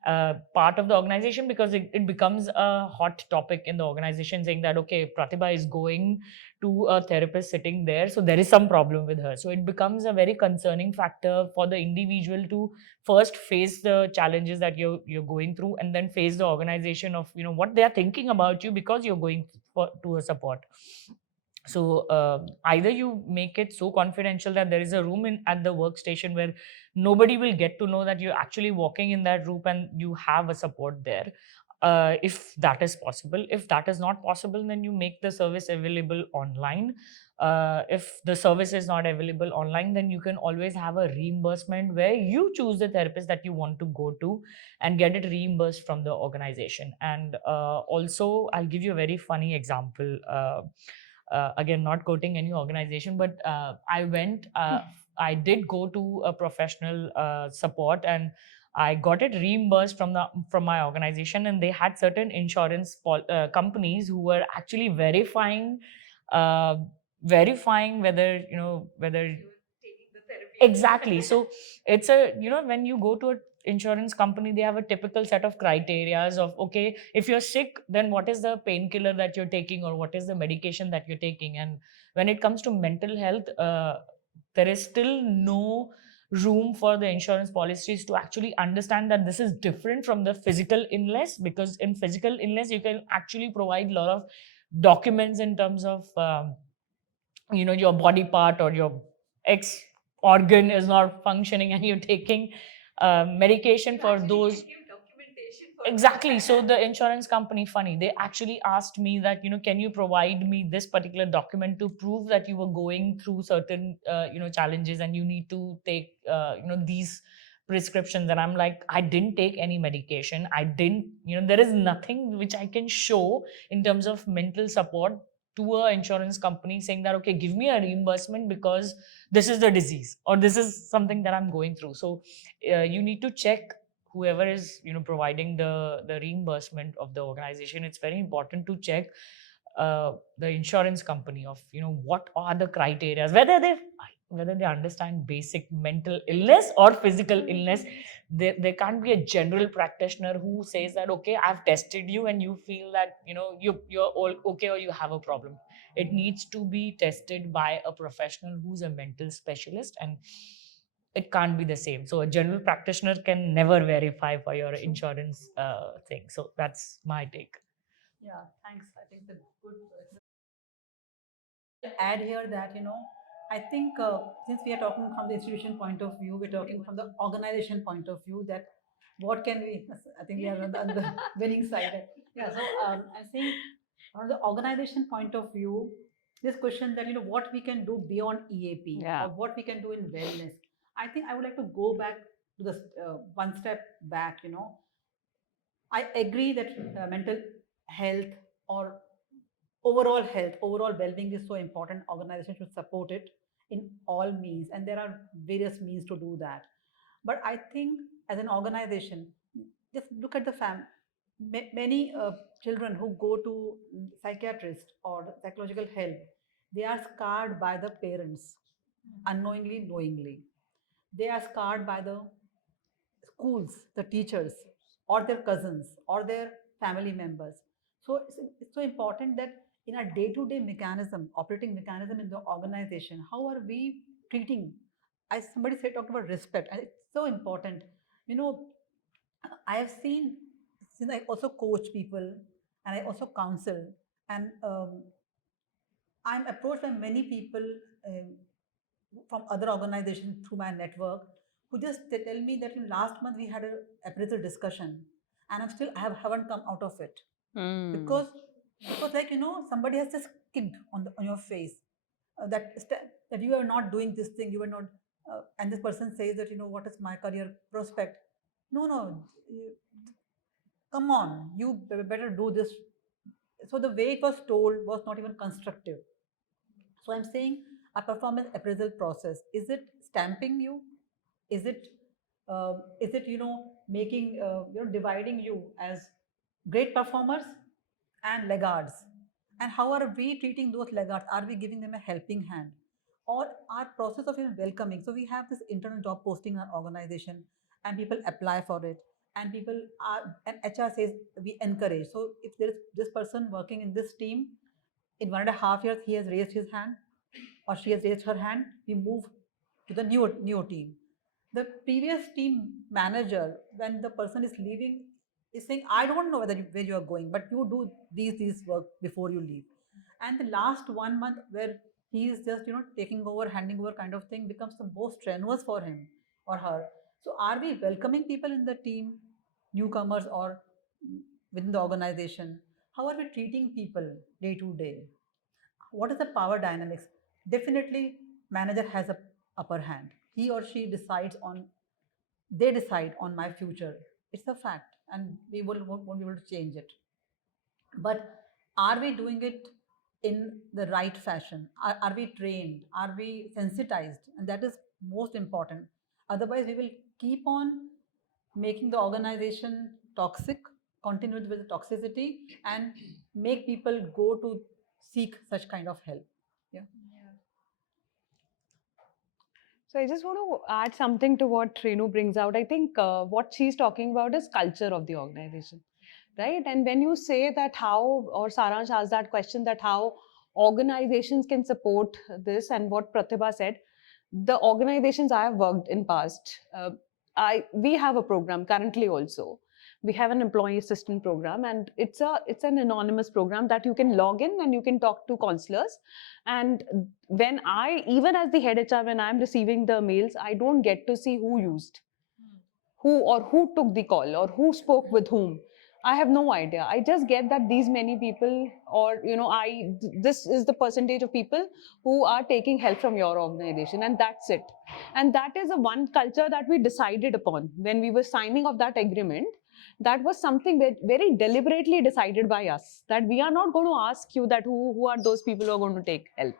part of the organization, because it becomes a hot topic in the organization, saying that okay, Pratibha is going to a therapist sitting there, so there is some problem with her. So it becomes a very concerning factor for the individual to first face the challenges that you're going through, and then face the organization of what they are thinking about you, because you're going to a support. So either you make it so confidential that there is a room at the workstation where nobody will get to know that you're actually walking in that room, and you have a support there. If that is possible. If that is not possible, then you make the service available online. If the service is not available online, then you can always have a reimbursement where you choose the therapist that you want to go to and get it reimbursed from the organization. And also, I'll give you a very funny example. Again, not quoting any organization, but I did go to a professional support, and I got it reimbursed from my organization, and they had certain insurance companies who were actually verifying verifying whether whether Taking the therapy. exactly. So it's a when you go to a insurance company, they have a typical set of criterias of, okay, if you're sick, then what is the painkiller that you're taking, or what is the medication that you're taking. And when it comes to mental health, there is still no room for the insurance policies to actually understand that this is different from the physical illness, because in physical illness you can actually provide a lot of documents in terms of your body part or your X organ is not functioning, and you're taking medication for Actually, those. they give documentation for Exactly. that. So the insurance company, funny, they actually asked me that, can you provide me this particular document to prove that you were going through certain, challenges, and you need to take, these prescriptions. And I'm like, I didn't take any medication. I didn't, there is nothing which I can show in terms of mental support to a insurance company saying that, okay, give me a reimbursement because this is the disease, or this is something that I'm going through. So you need to check whoever is providing the reimbursement of the organization. It's very important to check the insurance company of what are the criteria, whether they understand basic mental illness or physical illness. There can't be a general practitioner who says that, okay, I've tested you and you feel that you're all okay or you have a problem. It needs to be tested by a professional who's a mental specialist, and it can't be the same. So a general practitioner can never verify for your insurance thing. So that's my take. Yeah, thanks. I think the good. Add here that I think since we are talking from the institution point of view, we're talking from the organization point of view, that what can we? I think we are on the winning side. Yeah. So I'm saying from the organization point of view, this question that what we can do beyond EAP, Yeah. or what we can do in wellness. I think I would like to go back to the one step back. I agree that mental health or overall well-being is so important. Organization should support it in all means, and there are various means to do that. But I think as an organization, just look at the many children who go to psychiatrist or psychological help, they are scarred by the parents, unknowingly, knowingly. They are scarred by the schools, the teachers, or their cousins, or their family members. So it's so important that in a day-to-day mechanism, operating mechanism in the organization, how are we treating? As somebody said, talked about respect, and it's so important. You know, I have seen, since I also coach people and I also counsel, and I'm approached by many people from other organizations through my network, who just they tell me that in last month we had a appraisal discussion, and haven't come out of it because it was like somebody has just kicked on your face that you are not doing this thing, you are not, and this person says that what is my career prospect? No, come on, you better do this. So the way it was told was not even constructive. So I'm saying a performance appraisal process, is it stamping you? Is it making dividing you as great performers and laggards? And how are we treating those laggards? Are we giving them a helping hand, or our process of even welcoming? So we have this internal job posting in our organization, and people apply for it, and people are, and HR says we encourage. So if there is this person working in this team, in 1.5 years he has raised his hand or she has raised her hand, we move to the new team. The previous team manager, when the person is leaving, is saying, I don't know where you are going, but you do these work before you leave. And the last 1 month where he is just taking over, handing over kind of thing, becomes the most strenuous for him or her. So are we welcoming people in the team, newcomers or within the organization? How are we treating people day to day? What is the power dynamics? Definitely manager has a upper hand. He or she decides on, they decide on my future. It's a fact, and we won't be able to change it. But are we doing it in the right fashion? Are we trained? Are we sensitized? And that is most important. Otherwise we will keep on making the organization toxic, continue with the toxicity, and make people go to seek such kind of help. So I just want to add something to what Renu brings out. I think what she's talking about is culture of the organization, right? And when you say that how, or Saransh asked that question, that how organizations can support this, and what Pratibha said, the organizations I have worked in past, we have a program currently also. We have an employee assistance program, and it's an anonymous program that you can log in and you can talk to counselors. And when even as the head HR, when I'm receiving the mails, I don't get to see who used, who took the call, or who spoke with whom. I have no idea. I just get that these many people, or this is the percentage of people who are taking help from your organization, and that's it. And that is a one culture that we decided upon when we were signing of that agreement. That was something very deliberately decided by us, that we are not going to ask you that who are those people who are going to take help.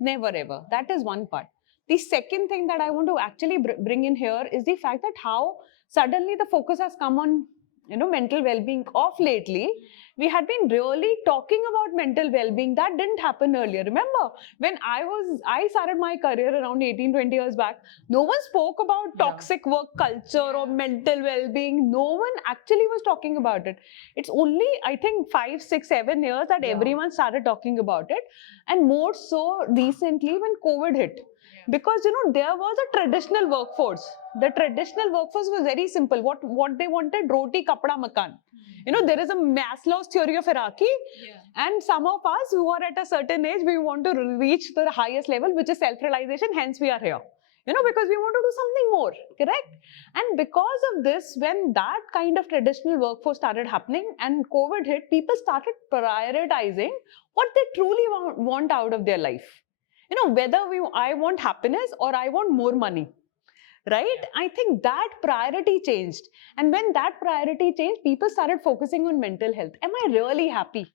Never ever. That is one part. The second thing that I want to actually bring in here is the fact that how suddenly the focus has come on mental well-being of lately. We had been really talking about mental well-being. That didn't happen earlier. Remember, when I started my career around 18-20 years back, no one spoke about toxic work culture or mental well-being. No one actually was talking about it. It's only, I think, 5, 6, 7 years that everyone started talking about it, and more so recently when COVID hit. Because there was a traditional workforce. The traditional workforce was very simple. What they wanted: roti, kapda, makan. There is a Maslow's theory of hierarchy, and some of us who are at a certain age, we want to reach the highest level, which is self-realization. Hence, we are here. Because we want to do something more, correct? And because of this, when that kind of traditional workforce started happening and COVID hit, people started prioritizing what they truly want out of their life. Whether I want happiness or I want more money, right? I think that priority changed. And when that priority changed, people started focusing on mental health. Am I really happy?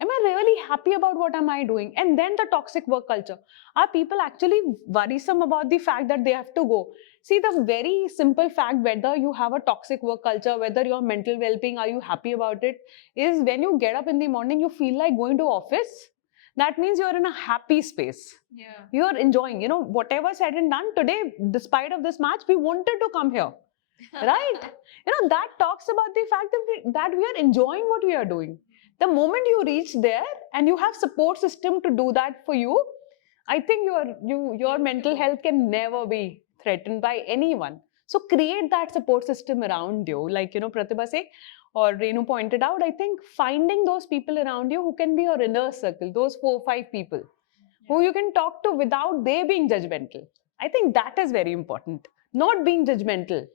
Am I really happy about what am I doing? And then the toxic work culture. Are people actually worrisome about the fact that they have to go? See, the very simple fact, whether you have a toxic work culture, whether your mental well-being, are you happy about it, is when you get up in the morning, you feel like going to office. That means you're in a happy space. You're enjoying, whatever said and done today, despite of this match, we wanted to come here, right? That talks about the fact that we are enjoying what we are doing. The moment you reach there and you have support system to do that for you, I think your mental health can never be threatened by anyone. So create that support system around you. Like, Pratibha say, or Renu pointed out, I think finding those people around you who can be your inner circle, those 4 or 5 people who you can talk to without they being judgmental. I think that is very important. Not being judgmental.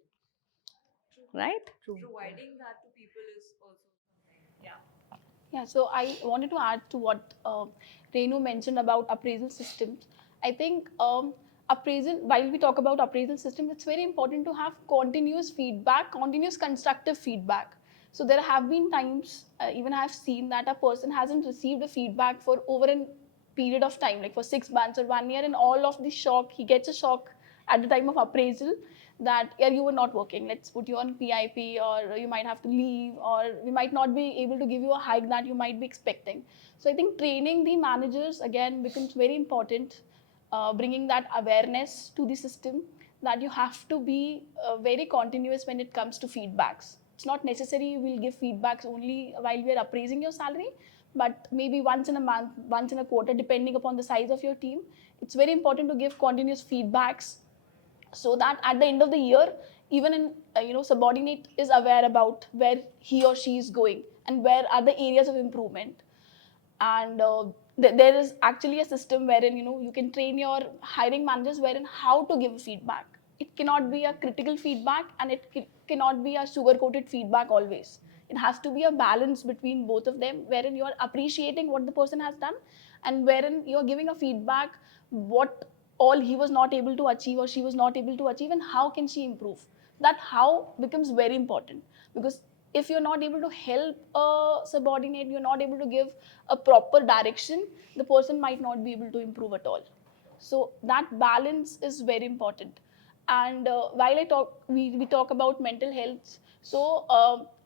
Right? Providing that to people is also something. Yeah, so I wanted to add to what Renu mentioned about appraisal systems. I think while we talk about appraisal systems, it's very important to have continuous feedback, continuous constructive feedback. So there have been times, even I have seen that a person hasn't received a feedback for over a period of time, like for 6 months or 1 year, and all of the shock, he gets a shock at the time of appraisal that, yeah, you were not working, let's put you on PIP, or you might have to leave, or we might not be able to give you a hike that you might be expecting. So I think training the managers again becomes very important, bringing that awareness to the system, that you have to be very continuous when it comes to feedbacks. It's not necessary we'll give feedbacks only while we are appraising your salary, but maybe once in a month, once in a quarter, depending upon the size of your team. It's very important to give continuous feedbacks, so that at the end of the year, even in subordinate is aware about where he or she is going and where are the areas of improvement. And there is actually a system wherein you can train your hiring managers wherein how to give feedback. It cannot be a critical feedback, and it cannot be a sugar coated feedback always. It has to be a balance between both of them, wherein you are appreciating what the person has done and wherein you are giving a feedback what all he was not able to achieve or she was not able to achieve, and how can she improve. That how becomes very important, because if you're not able to help a subordinate, you're not able to give a proper direction, the person might not be able to improve at all. So that balance is very important. And while we talk about mental health, So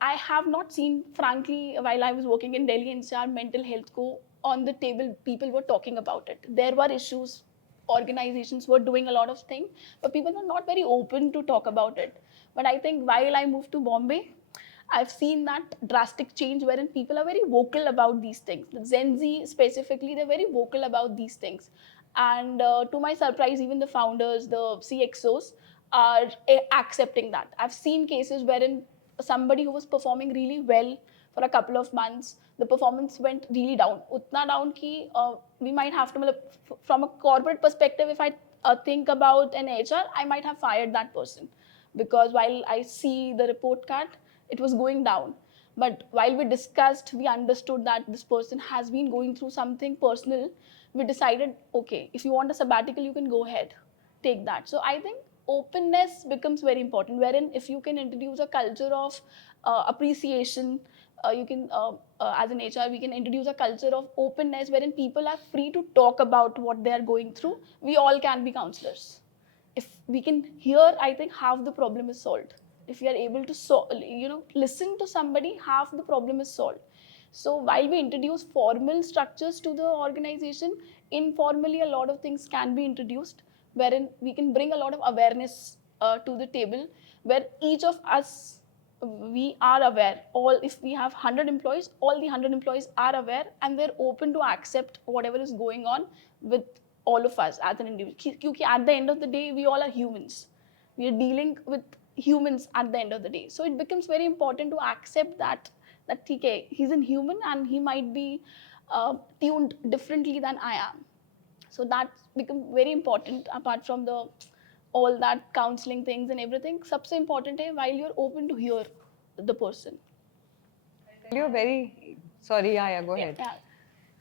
I have not seen, frankly, while I was working in Delhi NCR, mental health go on the table. People were talking about it. There were issues. Organizations were doing a lot of things, but people were not very open to talk about it. But I think while I moved to Bombay, I've seen that drastic change wherein people are very vocal about these things. The Gen Z specifically, they're very vocal about these things. And to my surprise, even the founders, the CXOs, are accepting that. I've seen cases wherein somebody who was performing really well for a couple of months, the performance went really down. Utna down ki we might have to, from a corporate perspective, if I think about an HR, I might have fired that person because while I see the report card, it was going down. But while we discussed, we understood that this person has been going through something personal. We decided, okay, if you want a sabbatical, you can go ahead, take that. So I think openness becomes very important, wherein if you can introduce a culture of appreciation, you can, as an HR, we can introduce a culture of openness wherein people are free to talk about what they are going through. We all can be counselors. If we can hear, I think half the problem is solved. If we are able to listen to somebody, half the problem is solved. So while we introduce formal structures to the organization, informally a lot of things can be introduced wherein we can bring a lot of awareness to the table, where each of us, we are aware. All, if we have 100 employees, all the 100 employees are aware and they're open to accept whatever is going on with all of us as an individual. Because at the end of the day, we all are humans. We are dealing with humans at the end of the day. So it becomes very important to accept that okay, he's a human and he might be tuned differently than I am. So that becomes very important. Apart from the all that counseling things and everything, सबसे important है while you're open to hear the person. You're very sorry. Yeah, go ahead. Yeah.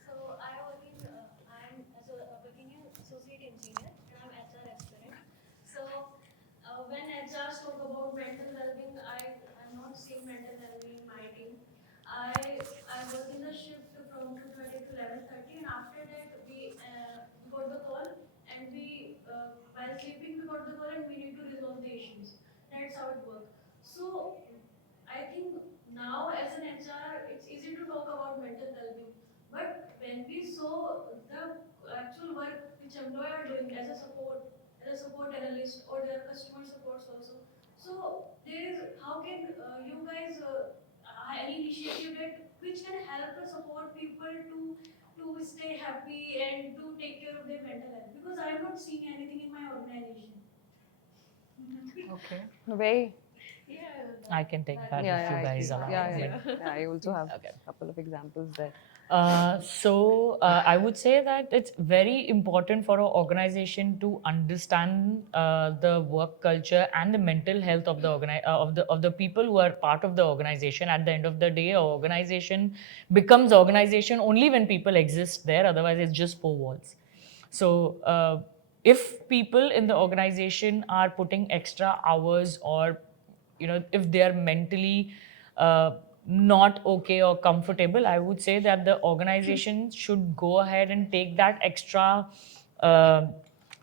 So I working, I'm as a working in associate engineer and I'm HR aspirant. So when HR spoke about mental well-being, I'm not seeing mental well-being in my team. I was in the shift from 2:30 to 11:30, and after that we got the call, and we while sleeping we got the call and we need to resolve the issues. That's how it works. So I think now as an HR, it's easy to talk about mental well-being. But when we saw the actual work which employee are doing as a support analyst, or their customer supports also. So there is, how can you guys any initiative that which can help the support people to stay happy and to take care of their mental health? Because I am not seeing anything in my organization. Okay. Very. I can take that Yeah, if you guys allow. yeah. I also have Okay. a couple of examples there. I would say that it's very important for an organization to understand the work culture and the mental health of the people who are part of the organization. At the end of the day, an organization becomes organization only when people exist there. Otherwise, it's just four walls. So if people in the organization are putting extra hours, or if they are mentally not okay or comfortable, I would say that the organization should go ahead and take that uh,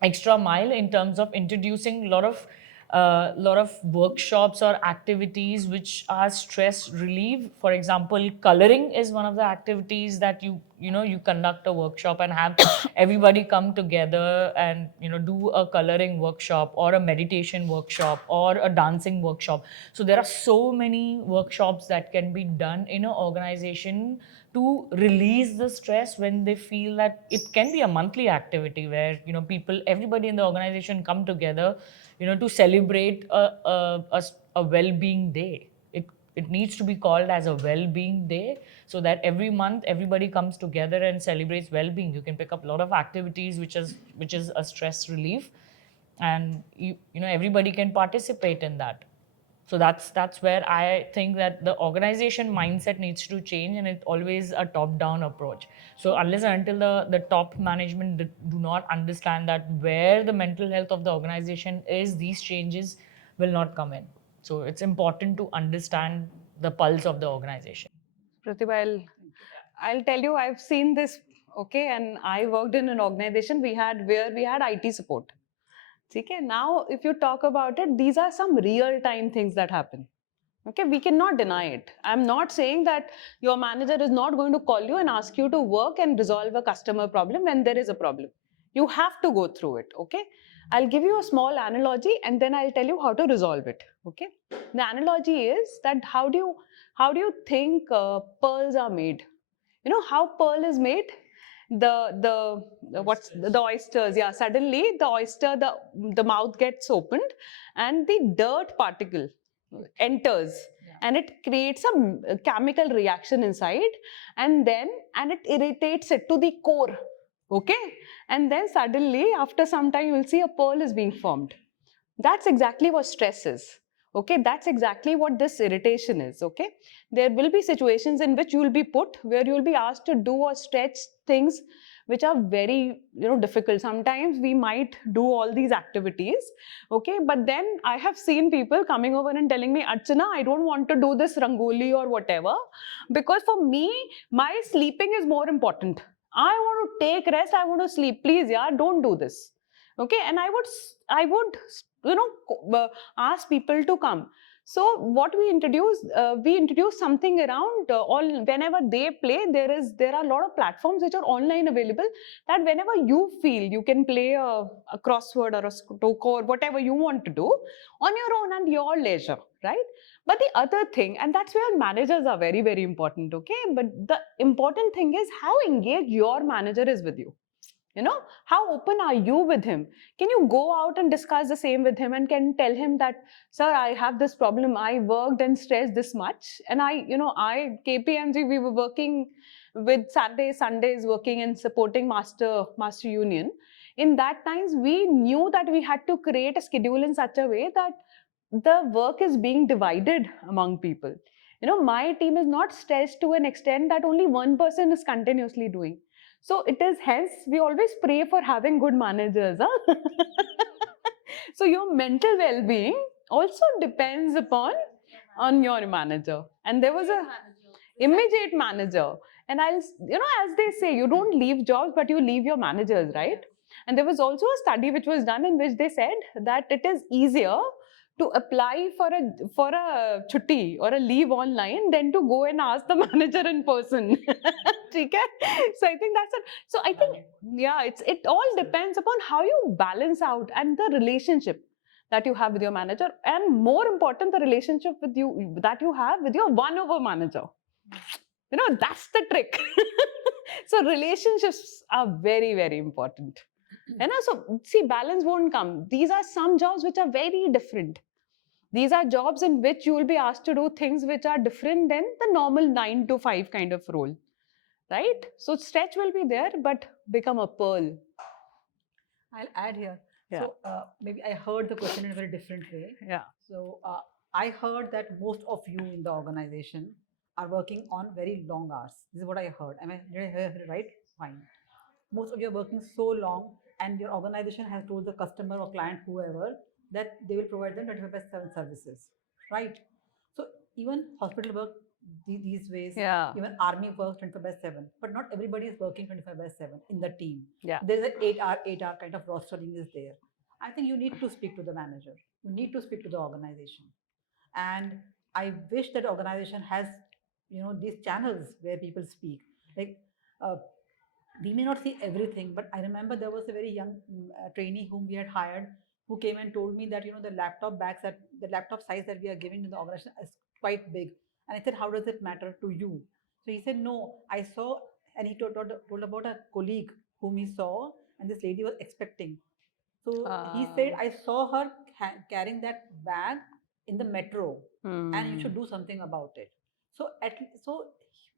extra mile in terms of introducing a lot of workshops or activities which are stress relief. For example, coloring is one of the activities that you conduct a workshop and have everybody come together and do a coloring workshop or a meditation workshop or a dancing workshop. So there are so many workshops that can be done in an organization to release the stress when they feel that. It can be a monthly activity where everybody in the organization come together to celebrate a well-being day. It needs to be called as a well-being day, so that every month everybody comes together and celebrates well-being. You can pick up a lot of activities which is a stress relief, and everybody can participate in that. So that's where I think that the organization mindset needs to change, and it's always a top down approach. So unless and until the top management do not understand that where the mental health of the organization is, these changes will not come in. So it's important to understand the pulse of the organization. Pratibha, I'll tell you, I've seen this. Okay, and I worked in an organization where we had IT support. Okay, now if you talk about it, these are some real time things that happen. Okay, we cannot deny it. I'm not saying that your manager is not going to call you and ask you to work and resolve a customer problem when there is a problem. You have to go through it, okay? I'll give you a small analogy and then I'll tell you how to resolve it, okay? The analogy is that how do you think pearls are made? You know how pearl is made? The oysters, yeah, suddenly the oyster, the mouth gets opened and the dirt particle enters, and it creates a chemical reaction inside, and it irritates it to the core, okay? And then suddenly after some time you will see a pearl is being formed. That's exactly what stress is, okay? That's exactly what this irritation is, okay? There will be situations in which you will be put where you will be asked to do or stretch things which are very difficult. Sometimes we might do all these activities, okay, but then I have seen people coming over and telling me, Archana, I don't want to do this rangoli or whatever, because for me my sleeping is more important. I want to take rest, I want to sleep, please, yeah, don't do this, okay? And I would ask people to come. So what we introduce something around all. Whenever they play, there are a lot of platforms which are online available, that whenever you feel, you can play a crossword or a sudoku or whatever you want to do on your own and your leisure, right? But the other thing, and that's where managers are very, very important, okay? But the important thing is how engaged your manager is with you. How open are you with him? Can you go out and discuss the same with him and can tell him that, sir, I have this problem, I worked and stressed this much, and I KPMG, we were working with Saturdays, Sundays, working and supporting master union. In that times we knew that we had to create a schedule in such a way that the work is being divided among people. My team is not stressed to an extent that only one person is continuously doing. So it is, hence we always pray for having good managers. Huh? So your mental well-being also depends upon on your manager. And there was a immediate manager. And as they say, you don't leave jobs, but you leave your managers, right? And there was also a study which was done in which they said that it is easier to apply for a chutti or a leave online than to go and ask the manager in person. Okay? So I think that's it. So I think, yeah, it all depends upon how you balance out and the relationship that you have with your manager, and more important, the relationship with you that you have with your one over manager. That's the trick. So relationships are very, very important. So see, balance won't come. These are some jobs which are very different. These are jobs in which you will be asked to do things which are different than the normal 9 to 5 kind of role, right? So stretch will be there, but become a pearl. I'll add here. Yeah. So maybe I heard the question in a very different way. Yeah. So I heard that most of you in the organization are working on very long hours. This is what I heard. Did I hear it right? Fine. Most of you are working so long, and your organization has told the customer or client, whoever, that they will provide them 25/7 services, right? So even hospital work these ways, Yeah. even army works 25/7, but not everybody is working 25/7 in the team. Yeah. There's an 8 hour kind of rostering is there. I think you need to speak to the manager. You need to speak to the organization. And I wish that organization has, these channels where people speak. Like, we may not see everything, but I remember there was a very young trainee whom we had hired, who came and told me that the laptop bags, that the laptop size that we are giving to the organization is quite big. And I said, how does it matter to you? So he said, no, I saw, and he told about a colleague whom he saw, and this lady was expecting. So he said, I saw her carrying that bag in the metro, and you should do something about it. So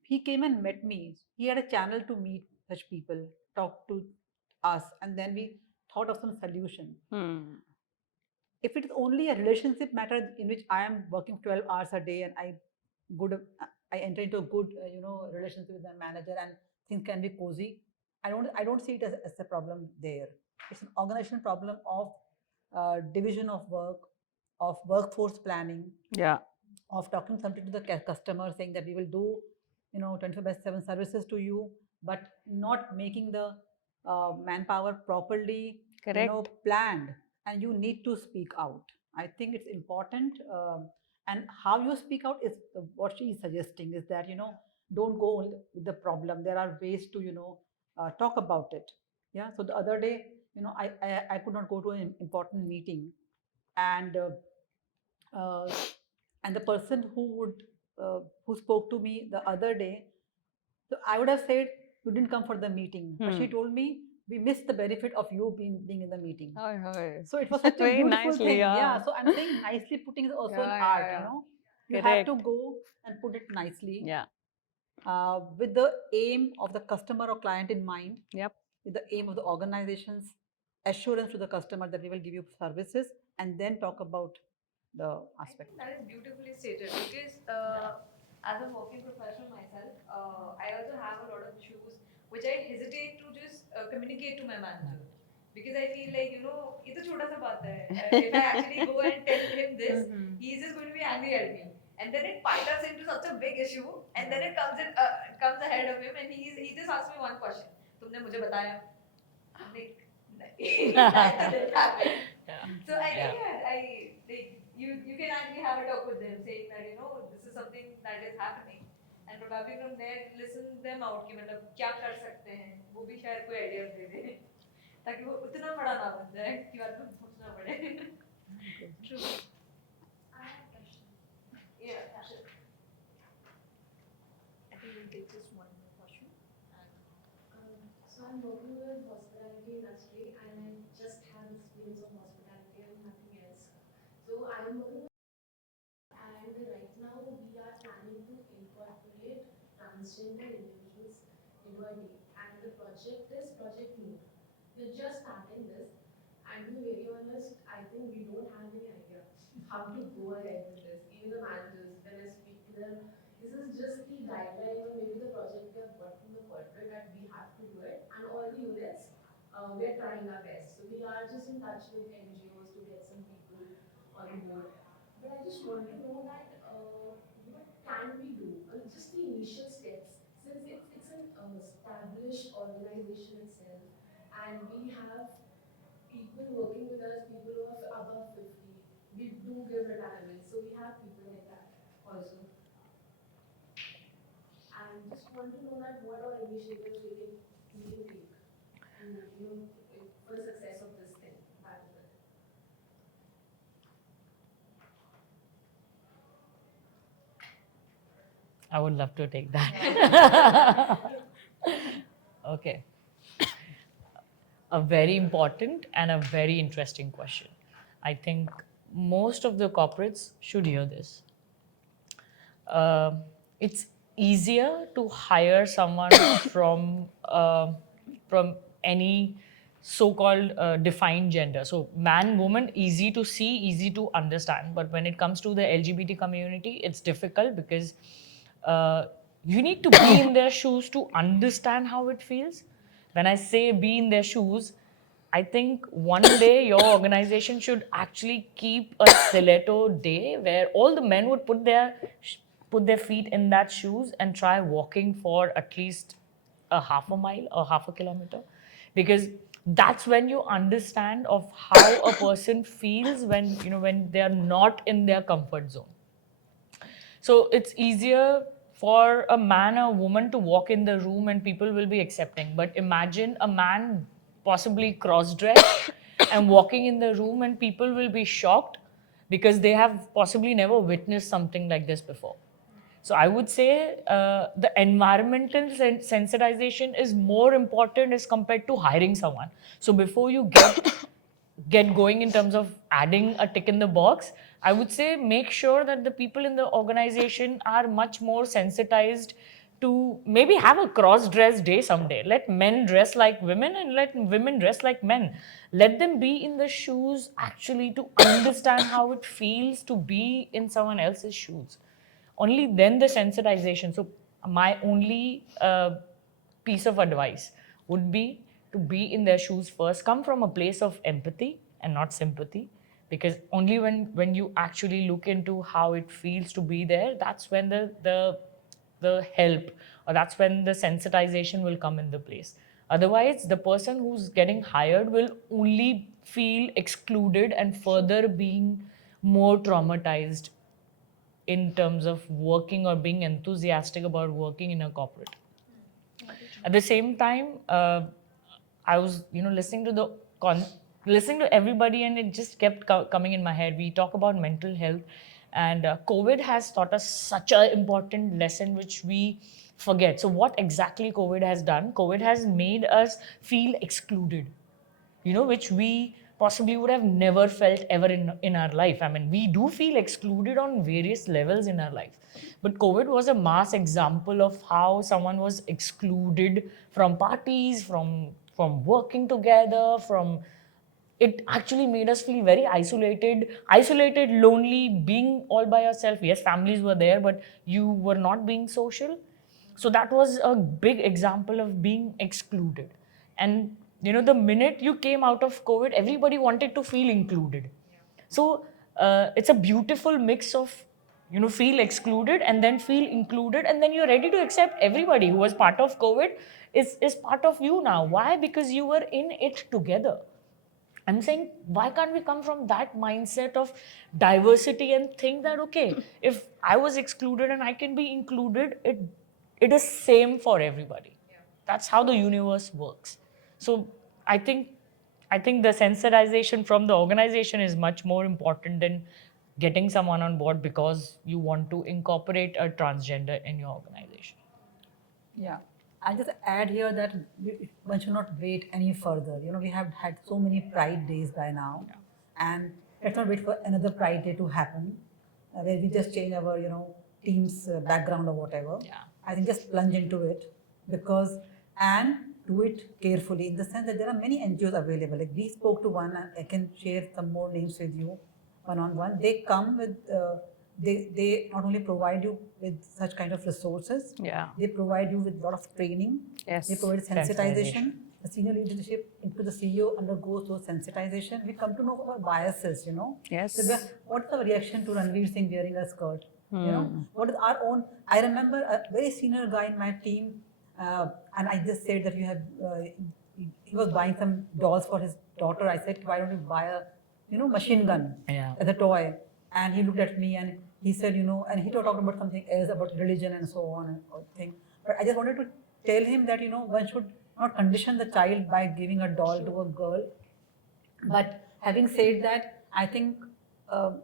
he came and met me. He had a channel to meet such people, talk to us, and then we thought of some solution. If it is only a relationship matter in which I am working 12 hours a day and I enter into a good relationship with my manager and things can be cozy, I don't see it as a problem there. It's an organizational problem of division of work, of workforce planning. Yeah. Of talking something to the customer, saying that we will do 24/7 services to you, but not making the manpower properly Correct. planned. And you need to speak out. I think it's important And how you speak out is what she is suggesting, is that, don't go only with the problem. There are ways to, talk about it. Yeah. So the other day, I could not go to an important meeting, and uh, and the person who spoke to me the other day, so I would have said, you didn't come for the meeting, but she told me, we missed the benefit of you being in the meeting. So it was such a Very beautiful nicely, thing. yeah. So I'm saying nicely putting is also an Yeah, art. yeah. You have to Correct. go and put it nicely. Yeah. With the aim of the customer or client in mind. Yep. With the aim of the organization's assurance to the customer that we will give you services, and then talk about the aspect. I think that is beautifully stated, because as a working professional myself, I also have a lot of issues which I hesitate to just communicate to my manager, because I feel like, it's a chota sa baat hai. If I actually go and tell him this, he's just going to be angry at me, and then it piles up into such a big issue, and then it comes ahead of him, and he just asks me one question: तुमने मुझे बताया? I'm like, that doesn't happen. So I think you can actually have a talk with them, saying that this is something that is happening, and probably from there listen them out कि मतलब क्या कर सकते हैं, वो भी शायद कोई ideas दे दे, ताकि वो उतना बड़ा ना बन जाए कि बाद में सोचना पड़े. True. I have a question. Yeah. Sure. I think we'll take just one more question. So I'm working with hospitality industry, and I just have experience of hospitality and nothing else. So I'm working, and right now we are planning to incorporate transgender individuals into our team, and the project is Project Move. We're just starting this, and to be very honest, I think we don't have any idea how to go ahead with this. Even the managers, when I speak to them, this is just the guideline or maybe the project we have got from the corporate that we have to do it, and all the units, we are trying our best. So we are just in touch with NGOs to get some people on board. But I just want to know that what can we do? Just the initial steps, since it's an established organization itself, and we have people working with us, people who are above 50. We do give retirement, so we have people like that also. And just want to know that what are initiatives we can take to, for the success of this thing. That is it. I would love to take that. Okay. A very important and a very interesting question. I think most of the corporates should hear this. It's easier to hire someone from any so-called defined gender. So man, woman, easy to see, easy to understand. But when it comes to the LGBT community, it's difficult because you need to be in their shoes to understand how it feels. When I say be in their shoes, I think one day your organization should actually keep a stiletto day where all the men would put their feet in that shoes and try walking for at least a half a mile or half a kilometer, because that's when you understand of how a person feels when they are not in their comfort zone. So it's easier for a man or a woman to walk in the room and people will be accepting. But imagine a man possibly cross-dressed and walking in the room and people will be shocked because they have possibly never witnessed something like this before. So I would say the environmental sensitization is more important as compared to hiring someone. So before you get going in terms of adding a tick in the box, I would say make sure that the people in the organization are much more sensitized to maybe have a cross-dress day someday. Let men dress like women and let women dress like men. Let them be in the shoes actually to understand how it feels to be in someone else's shoes. Only then the sensitization. So my only piece of advice would be to be in their shoes first. Come from a place of empathy and not sympathy, because only when you actually look into how it feels to be there, that's when the help, or that's when the sensitization will come into place. Otherwise, the person who's getting hired will only feel excluded and further being more traumatized in terms of working or being enthusiastic about working in a corporate. At the same time, I was, listening to everybody, and it just kept coming in my head. We talk about mental health, and COVID has taught us such an important lesson which we forget. So, what exactly COVID has done? COVID has made us feel excluded, which we possibly would have never felt ever in our life. I mean, we do feel excluded on various levels in our life. But COVID was a mass example of how someone was excluded from parties, from working together, from it actually made us feel very isolated, lonely, being all by yourself. Yes, families were there, but you were not being social. So that was a big example of being excluded. And the minute you came out of COVID, everybody wanted to feel included. So it's a beautiful mix of feel excluded and then feel included, and then you're ready to accept everybody who was part of COVID is part of you now. Why? Because you were in it together. I'm saying, why can't we come from that mindset of diversity and think that, okay, if I was excluded and I can be included, it is same for everybody. That's how the universe works. So I think the sensitization from the organization is much more important than getting someone on board because you want to incorporate a transgender in your organization. Yeah. I'll just add here that one should not wait any further. We have had so many Pride days by now, and let's not wait for another Pride day to happen, where we just change our, team's background or whatever. Yeah. I think just plunge into it and do it carefully, in the sense that there are many NGOs available. Like we spoke to one, and I can share some more names with you, one-on-one. They come with. They not only provide you with such kind of resources, they provide you with a lot of training. Yes. They provide sensitization. The senior leadership into the CEO undergoes those sensitization. We come to know our biases, Yes. So what's our reaction to Ranveer Singh wearing a skirt? What is our own? I remember a very senior guy in my team, and I just said that he was buying some dolls for his daughter. I said, why don't you buy a, machine gun as a toy? And he looked at me and he said, and he talked about something else, about religion and so on and thing. But I just wanted to tell him that, one should not condition the child by giving a doll to a girl. But having said that, I think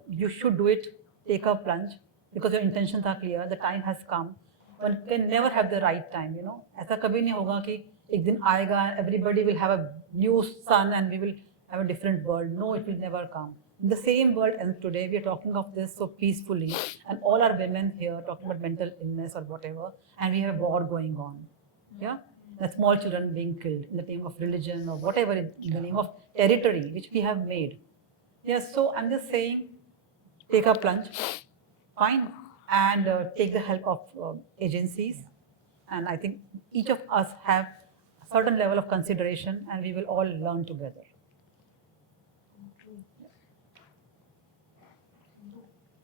you should do it, take a plunge, because your intentions are clear, the time has come. One can never have the right time, ऐसा कभी नहीं होगा कि एक दिन आएगा, everybody will have a new sun and we will have a different world. No, it will never come. In the same world, and today we are talking of this so peacefully, and all our women here talking about mental illness or whatever, and we have a war going on. Yeah, the small children being killed in the name of religion or whatever, in the name of territory which we have made. Yes, so I'm just saying, take a plunge, fine, and take the help of agencies, and I think each of us have a certain level of consideration, and we will all learn together.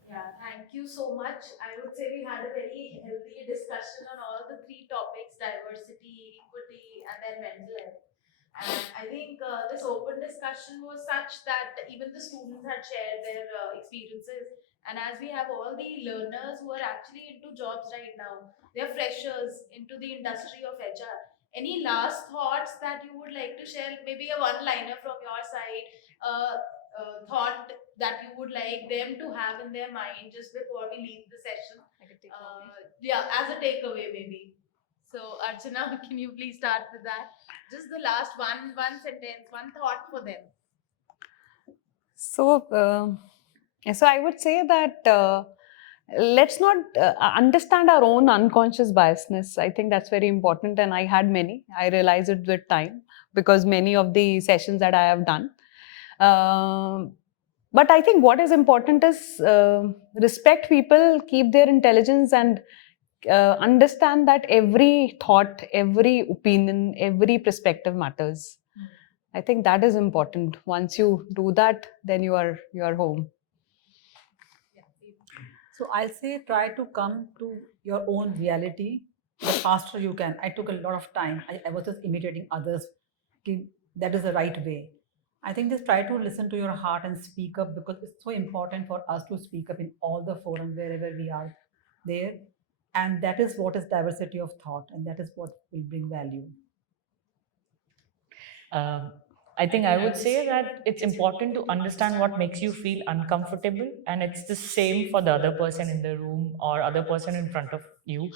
Yeah, thank you so much. I would say we had a very healthy discussion on all the three topics: diversity, equity, and then mental health. And I think this open discussion was such that even the students had shared their experiences. And as we have all the learners who are actually into jobs right now, they're freshers into the industry of HR. Any last thoughts that you would like to share? Maybe a one-liner from your side, thought that you would like them to have in their mind just before we leave the session. Yeah, as a takeaway maybe. So Archana, can you please start with that? Just the last one sentence, one thought for them. So I would say that let's not understand our own unconscious biasness. I think that's very important, and I had many. I realized it with time because many of the sessions that I have done. But I think what is important is respect people, keep their intelligence, and understand that every thought, every opinion, every perspective matters. I think that is important. Once you do that, then you are home. So I'll say, try to come to your own reality the faster you can. I took a lot of time. I was just imitating others. That is the right way. I think just try to listen to your heart and speak up, because it's so important for us to speak up in all the forums wherever we are there. And that is what is diversity of thought, and that is what will bring value. I think I would say that it's important to understand what makes you feel uncomfortable, and it's the same for the other person in the room or other person in front of you.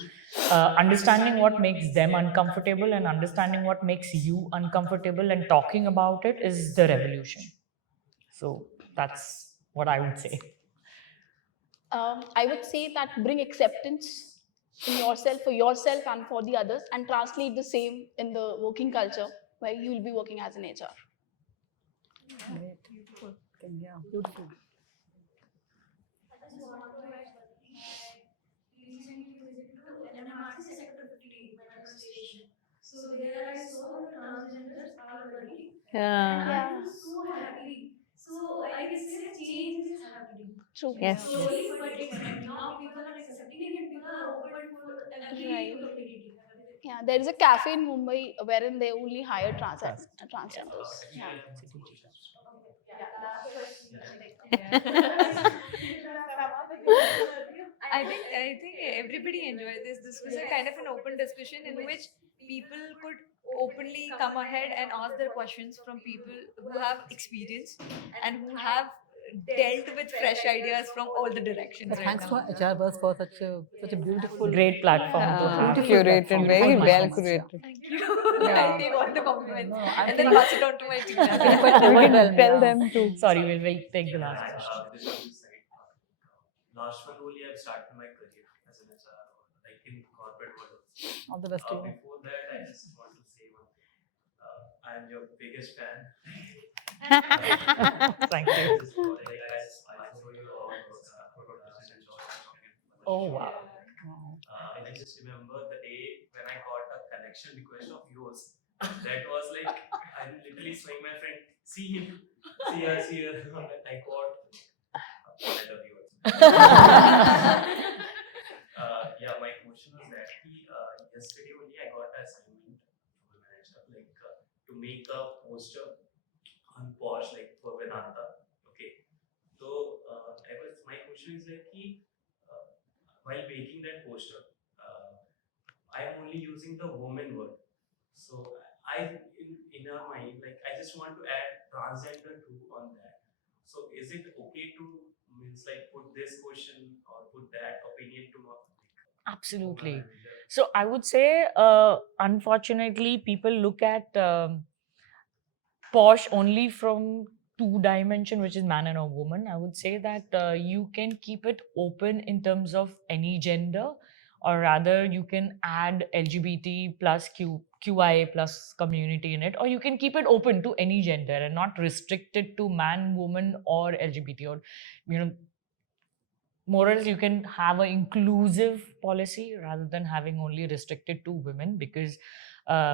Understanding what makes them uncomfortable and understanding what makes you uncomfortable and talking about it is the revolution. So that's what I would say. I would say that bring acceptance in yourself, for yourself and for the others, and translate the same in the working culture where you will be working as an HR. Great. Yeah, beautiful. I just want to add that I recently visited to NMRC Sector 15 metro station. So there I saw the transgenders are working, and I was so happy. So I can say change is happening. True. Yes. Slowly but it's happening. Now people are accepting and people are open for every Right. community. Yeah, there is a cafe in Mumbai wherein they only hire transgenders. Yeah. Yeah, last question. I think everybody enjoyed this. This was a kind of an open discussion in which people could openly come ahead and ask their questions from people who have experience and who have dealt with fresh ideas from all the directions right Thanks to now. HRVerse for such a beautiful, Great platform to have. beautiful curated, platform. very Beautiful well platforms, yeah. curated. Thank you. Yeah. I take all the compliments No, I'm and then feeling- pass it on to my team. I'm feeling quite We can overwhelmed. tell Yeah. them to. Sorry, we'll take the last question. This is this side. Last month only I've started my career as an HR, like in corporate world. All the best to you. Before that, I just want to say one thing. I'm your biggest fan. Thank you. Like I saw your all photos and job. Oh, wow. I just remember the day when I got a connection request of yours. That was like I'm literally showing my friend, see him, see her, see her. I got. I love you. Yeah, my question was that yesterday only I got an assignment from a manager, like to make a poster on Porsche, like for Vedanta. Okay, so my question is like, while making that poster, I am only using the woman word. So in our mind, like I just want to add transgender too on that. So is it okay to means like put this question or put that opinion to Absolutely. So I would say, unfortunately, people look at Posh only from two dimension, which is man and a woman. I would say that you can keep it open in terms of any gender, or rather you can add LGBT plus QIA plus community in it, or you can keep it open to any gender and not restricted to man, woman, or LGBT, or more or less you can have an inclusive policy rather than having only restricted to women, because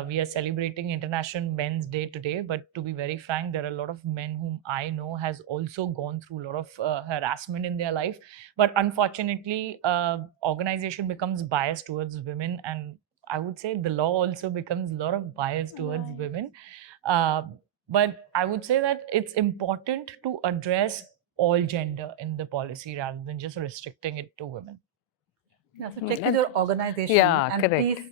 we are celebrating International Men's Day today. But to be very frank, there are a lot of men whom I know has also gone through a lot of harassment in their life. But unfortunately, organization becomes biased towards women, and I would say the law also becomes a lot of bias towards women. But I would say that it's important to address all gender in the policy rather than just restricting it to women. Yeah, so check with your organization, Yeah, and correct. please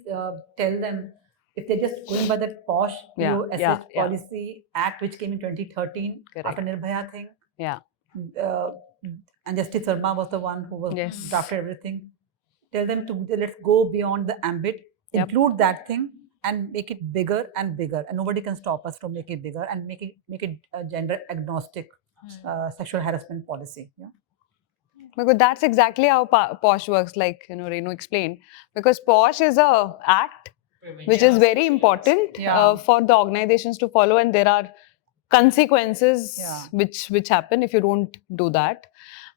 tell them if they're just going by that posh POSH policy act which came in 2013 after Nirbhaya thing. Yeah. And Justice Sharma was the one who was Yes. drafted everything. Tell them to let's go beyond the ambit, include that thing, and make it bigger and bigger. And nobody can stop us from making it bigger and make it gender agnostic sexual harassment policy. Yeah. Because that's exactly how POSH works, like Renu explained. Because POSH is a act which is very important for the organizations to follow, and there are consequences which happen if you don't do that.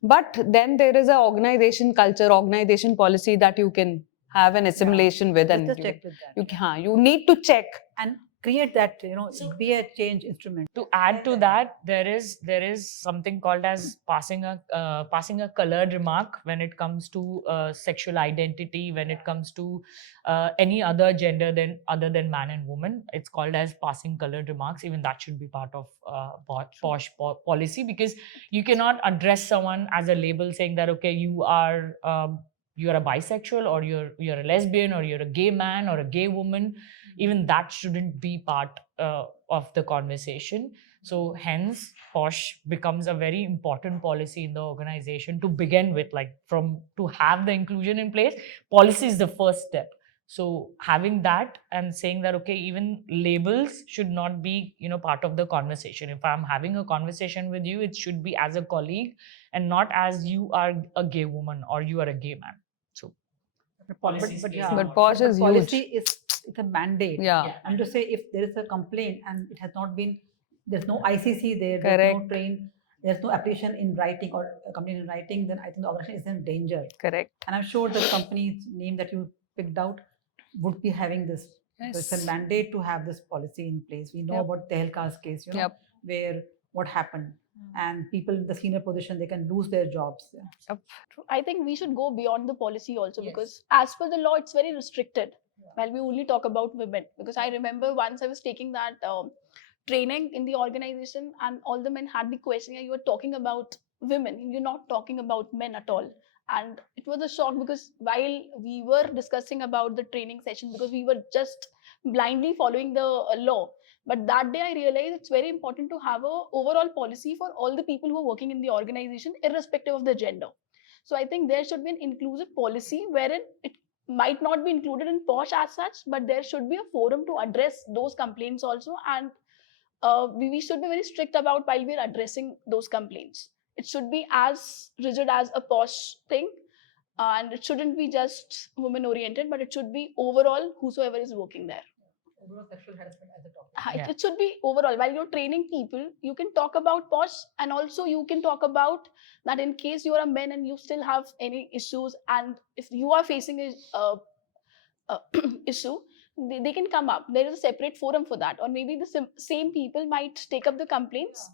But then there is an organization culture, organization policy that you can have an assimilation with, and Just check with that. you need to check. And create that, So- be a change instrument. To add to that, there is something called as passing a colored remark when it comes to sexual identity, when it comes to any other gender than other than man and woman. It's called as passing colored remarks. Even that should be part of policy, because you cannot address someone as a label saying that, okay, you're a bisexual, or you're a lesbian, or you're a gay man or a gay woman. Even that shouldn't be part of the conversation. So hence, posh becomes a very important policy in the organization to begin with. Like, from to have the inclusion in place, policy is the first step. So having that and saying that, okay, even labels should not be, part of the conversation. If I'm having a conversation with you, it should be as a colleague and not as you are a gay woman or you are a gay man. So Policies plays a yeah, But posh but is policy huge. it's a mandate. Yeah. And to say if there is a complaint and it has not been, there's no ICC there, there's Correct. no there's no application in writing or a complaint in writing, then I think the organization is in danger. Correct. And I'm sure the company's name that you picked out would be having this. So it's a mandate to have this policy in place. We know Yep. about Tehelka's case, Yep. where what happened, and people in the senior position, they can lose their jobs. I think we should go beyond the policy also, Yes. because as per the law, it's very restricted. While we only talk about women, because I remember once I was taking that training in the organization, and all the men had the question, "You are talking about women, you're not talking about men at all." And it was a shock, because while we were discussing about the training session, because we were just blindly following the law, but that day I realized it's very important to have a overall policy for all the people who are working in the organization, irrespective of the gender. So I think there should be an inclusive policy wherein it might not be included in POSH as such, but there should be a forum to address those complaints also. And we should be very strict about while we're addressing those complaints. It should be as rigid as a POSH thing, and it shouldn't be just women oriented, but it should be overall whosoever is working there. Overall sexual harassment as a topic. It should be overall. While you're training people, you can talk about POSH, and also you can talk about that in case you're a man and you still have any issues, and if you are facing a issue, they can come up. There is a separate forum for that, or maybe the same people might take up the complaints,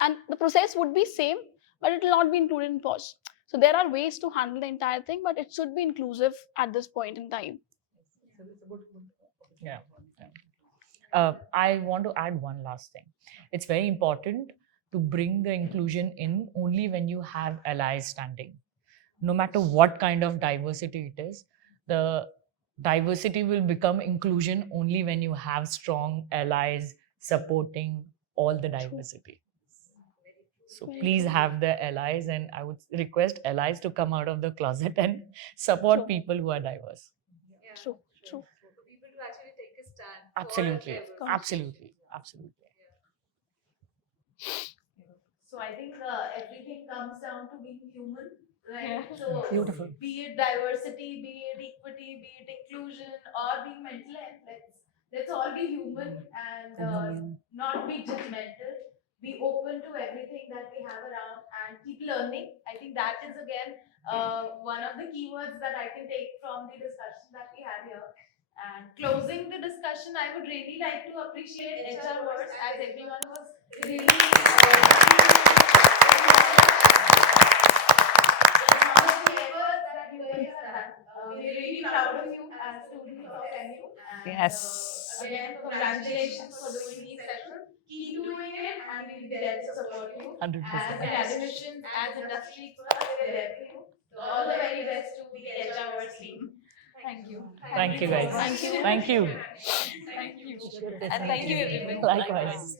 and the process would be same, but it will not be included in POSH. So there are ways to handle the entire thing, but it should be inclusive at this point in time. Yeah. I want to add one last thing. It's very important to bring the inclusion in only when you have allies standing. No matter what kind of diversity it is, the diversity will become inclusion only when you have strong allies supporting all the diversity. So please have the allies, and I would request allies to come out of the closet and support True. people who are diverse. True. For people to actually take a stand. Absolutely. For diversity. Absolutely. So I think everything comes down to being human, right? Yeah. So Beautiful. be it diversity, be it equity, be it inclusion, or being mental health, let's all be human and not be judgmental. Be open to everything that we have around and keep learning. I think that is again one of the keywords that I can take from the discussion that we had here. And closing the discussion, I would really like to appreciate HRVerse, as everyone was really efforts that you guys have done. We're really proud of you as students of MU. And, Yes. Again, congratulations for doing these sessions. Keep doing it, and we'll be there to support you. 100%. As academicians, as industry experts, we're there for you. So all the very best to the HRVerse team. Thank you. Thank you, guys. Thank you. Thank you. Thank you. And thank you, everybody. Likewise.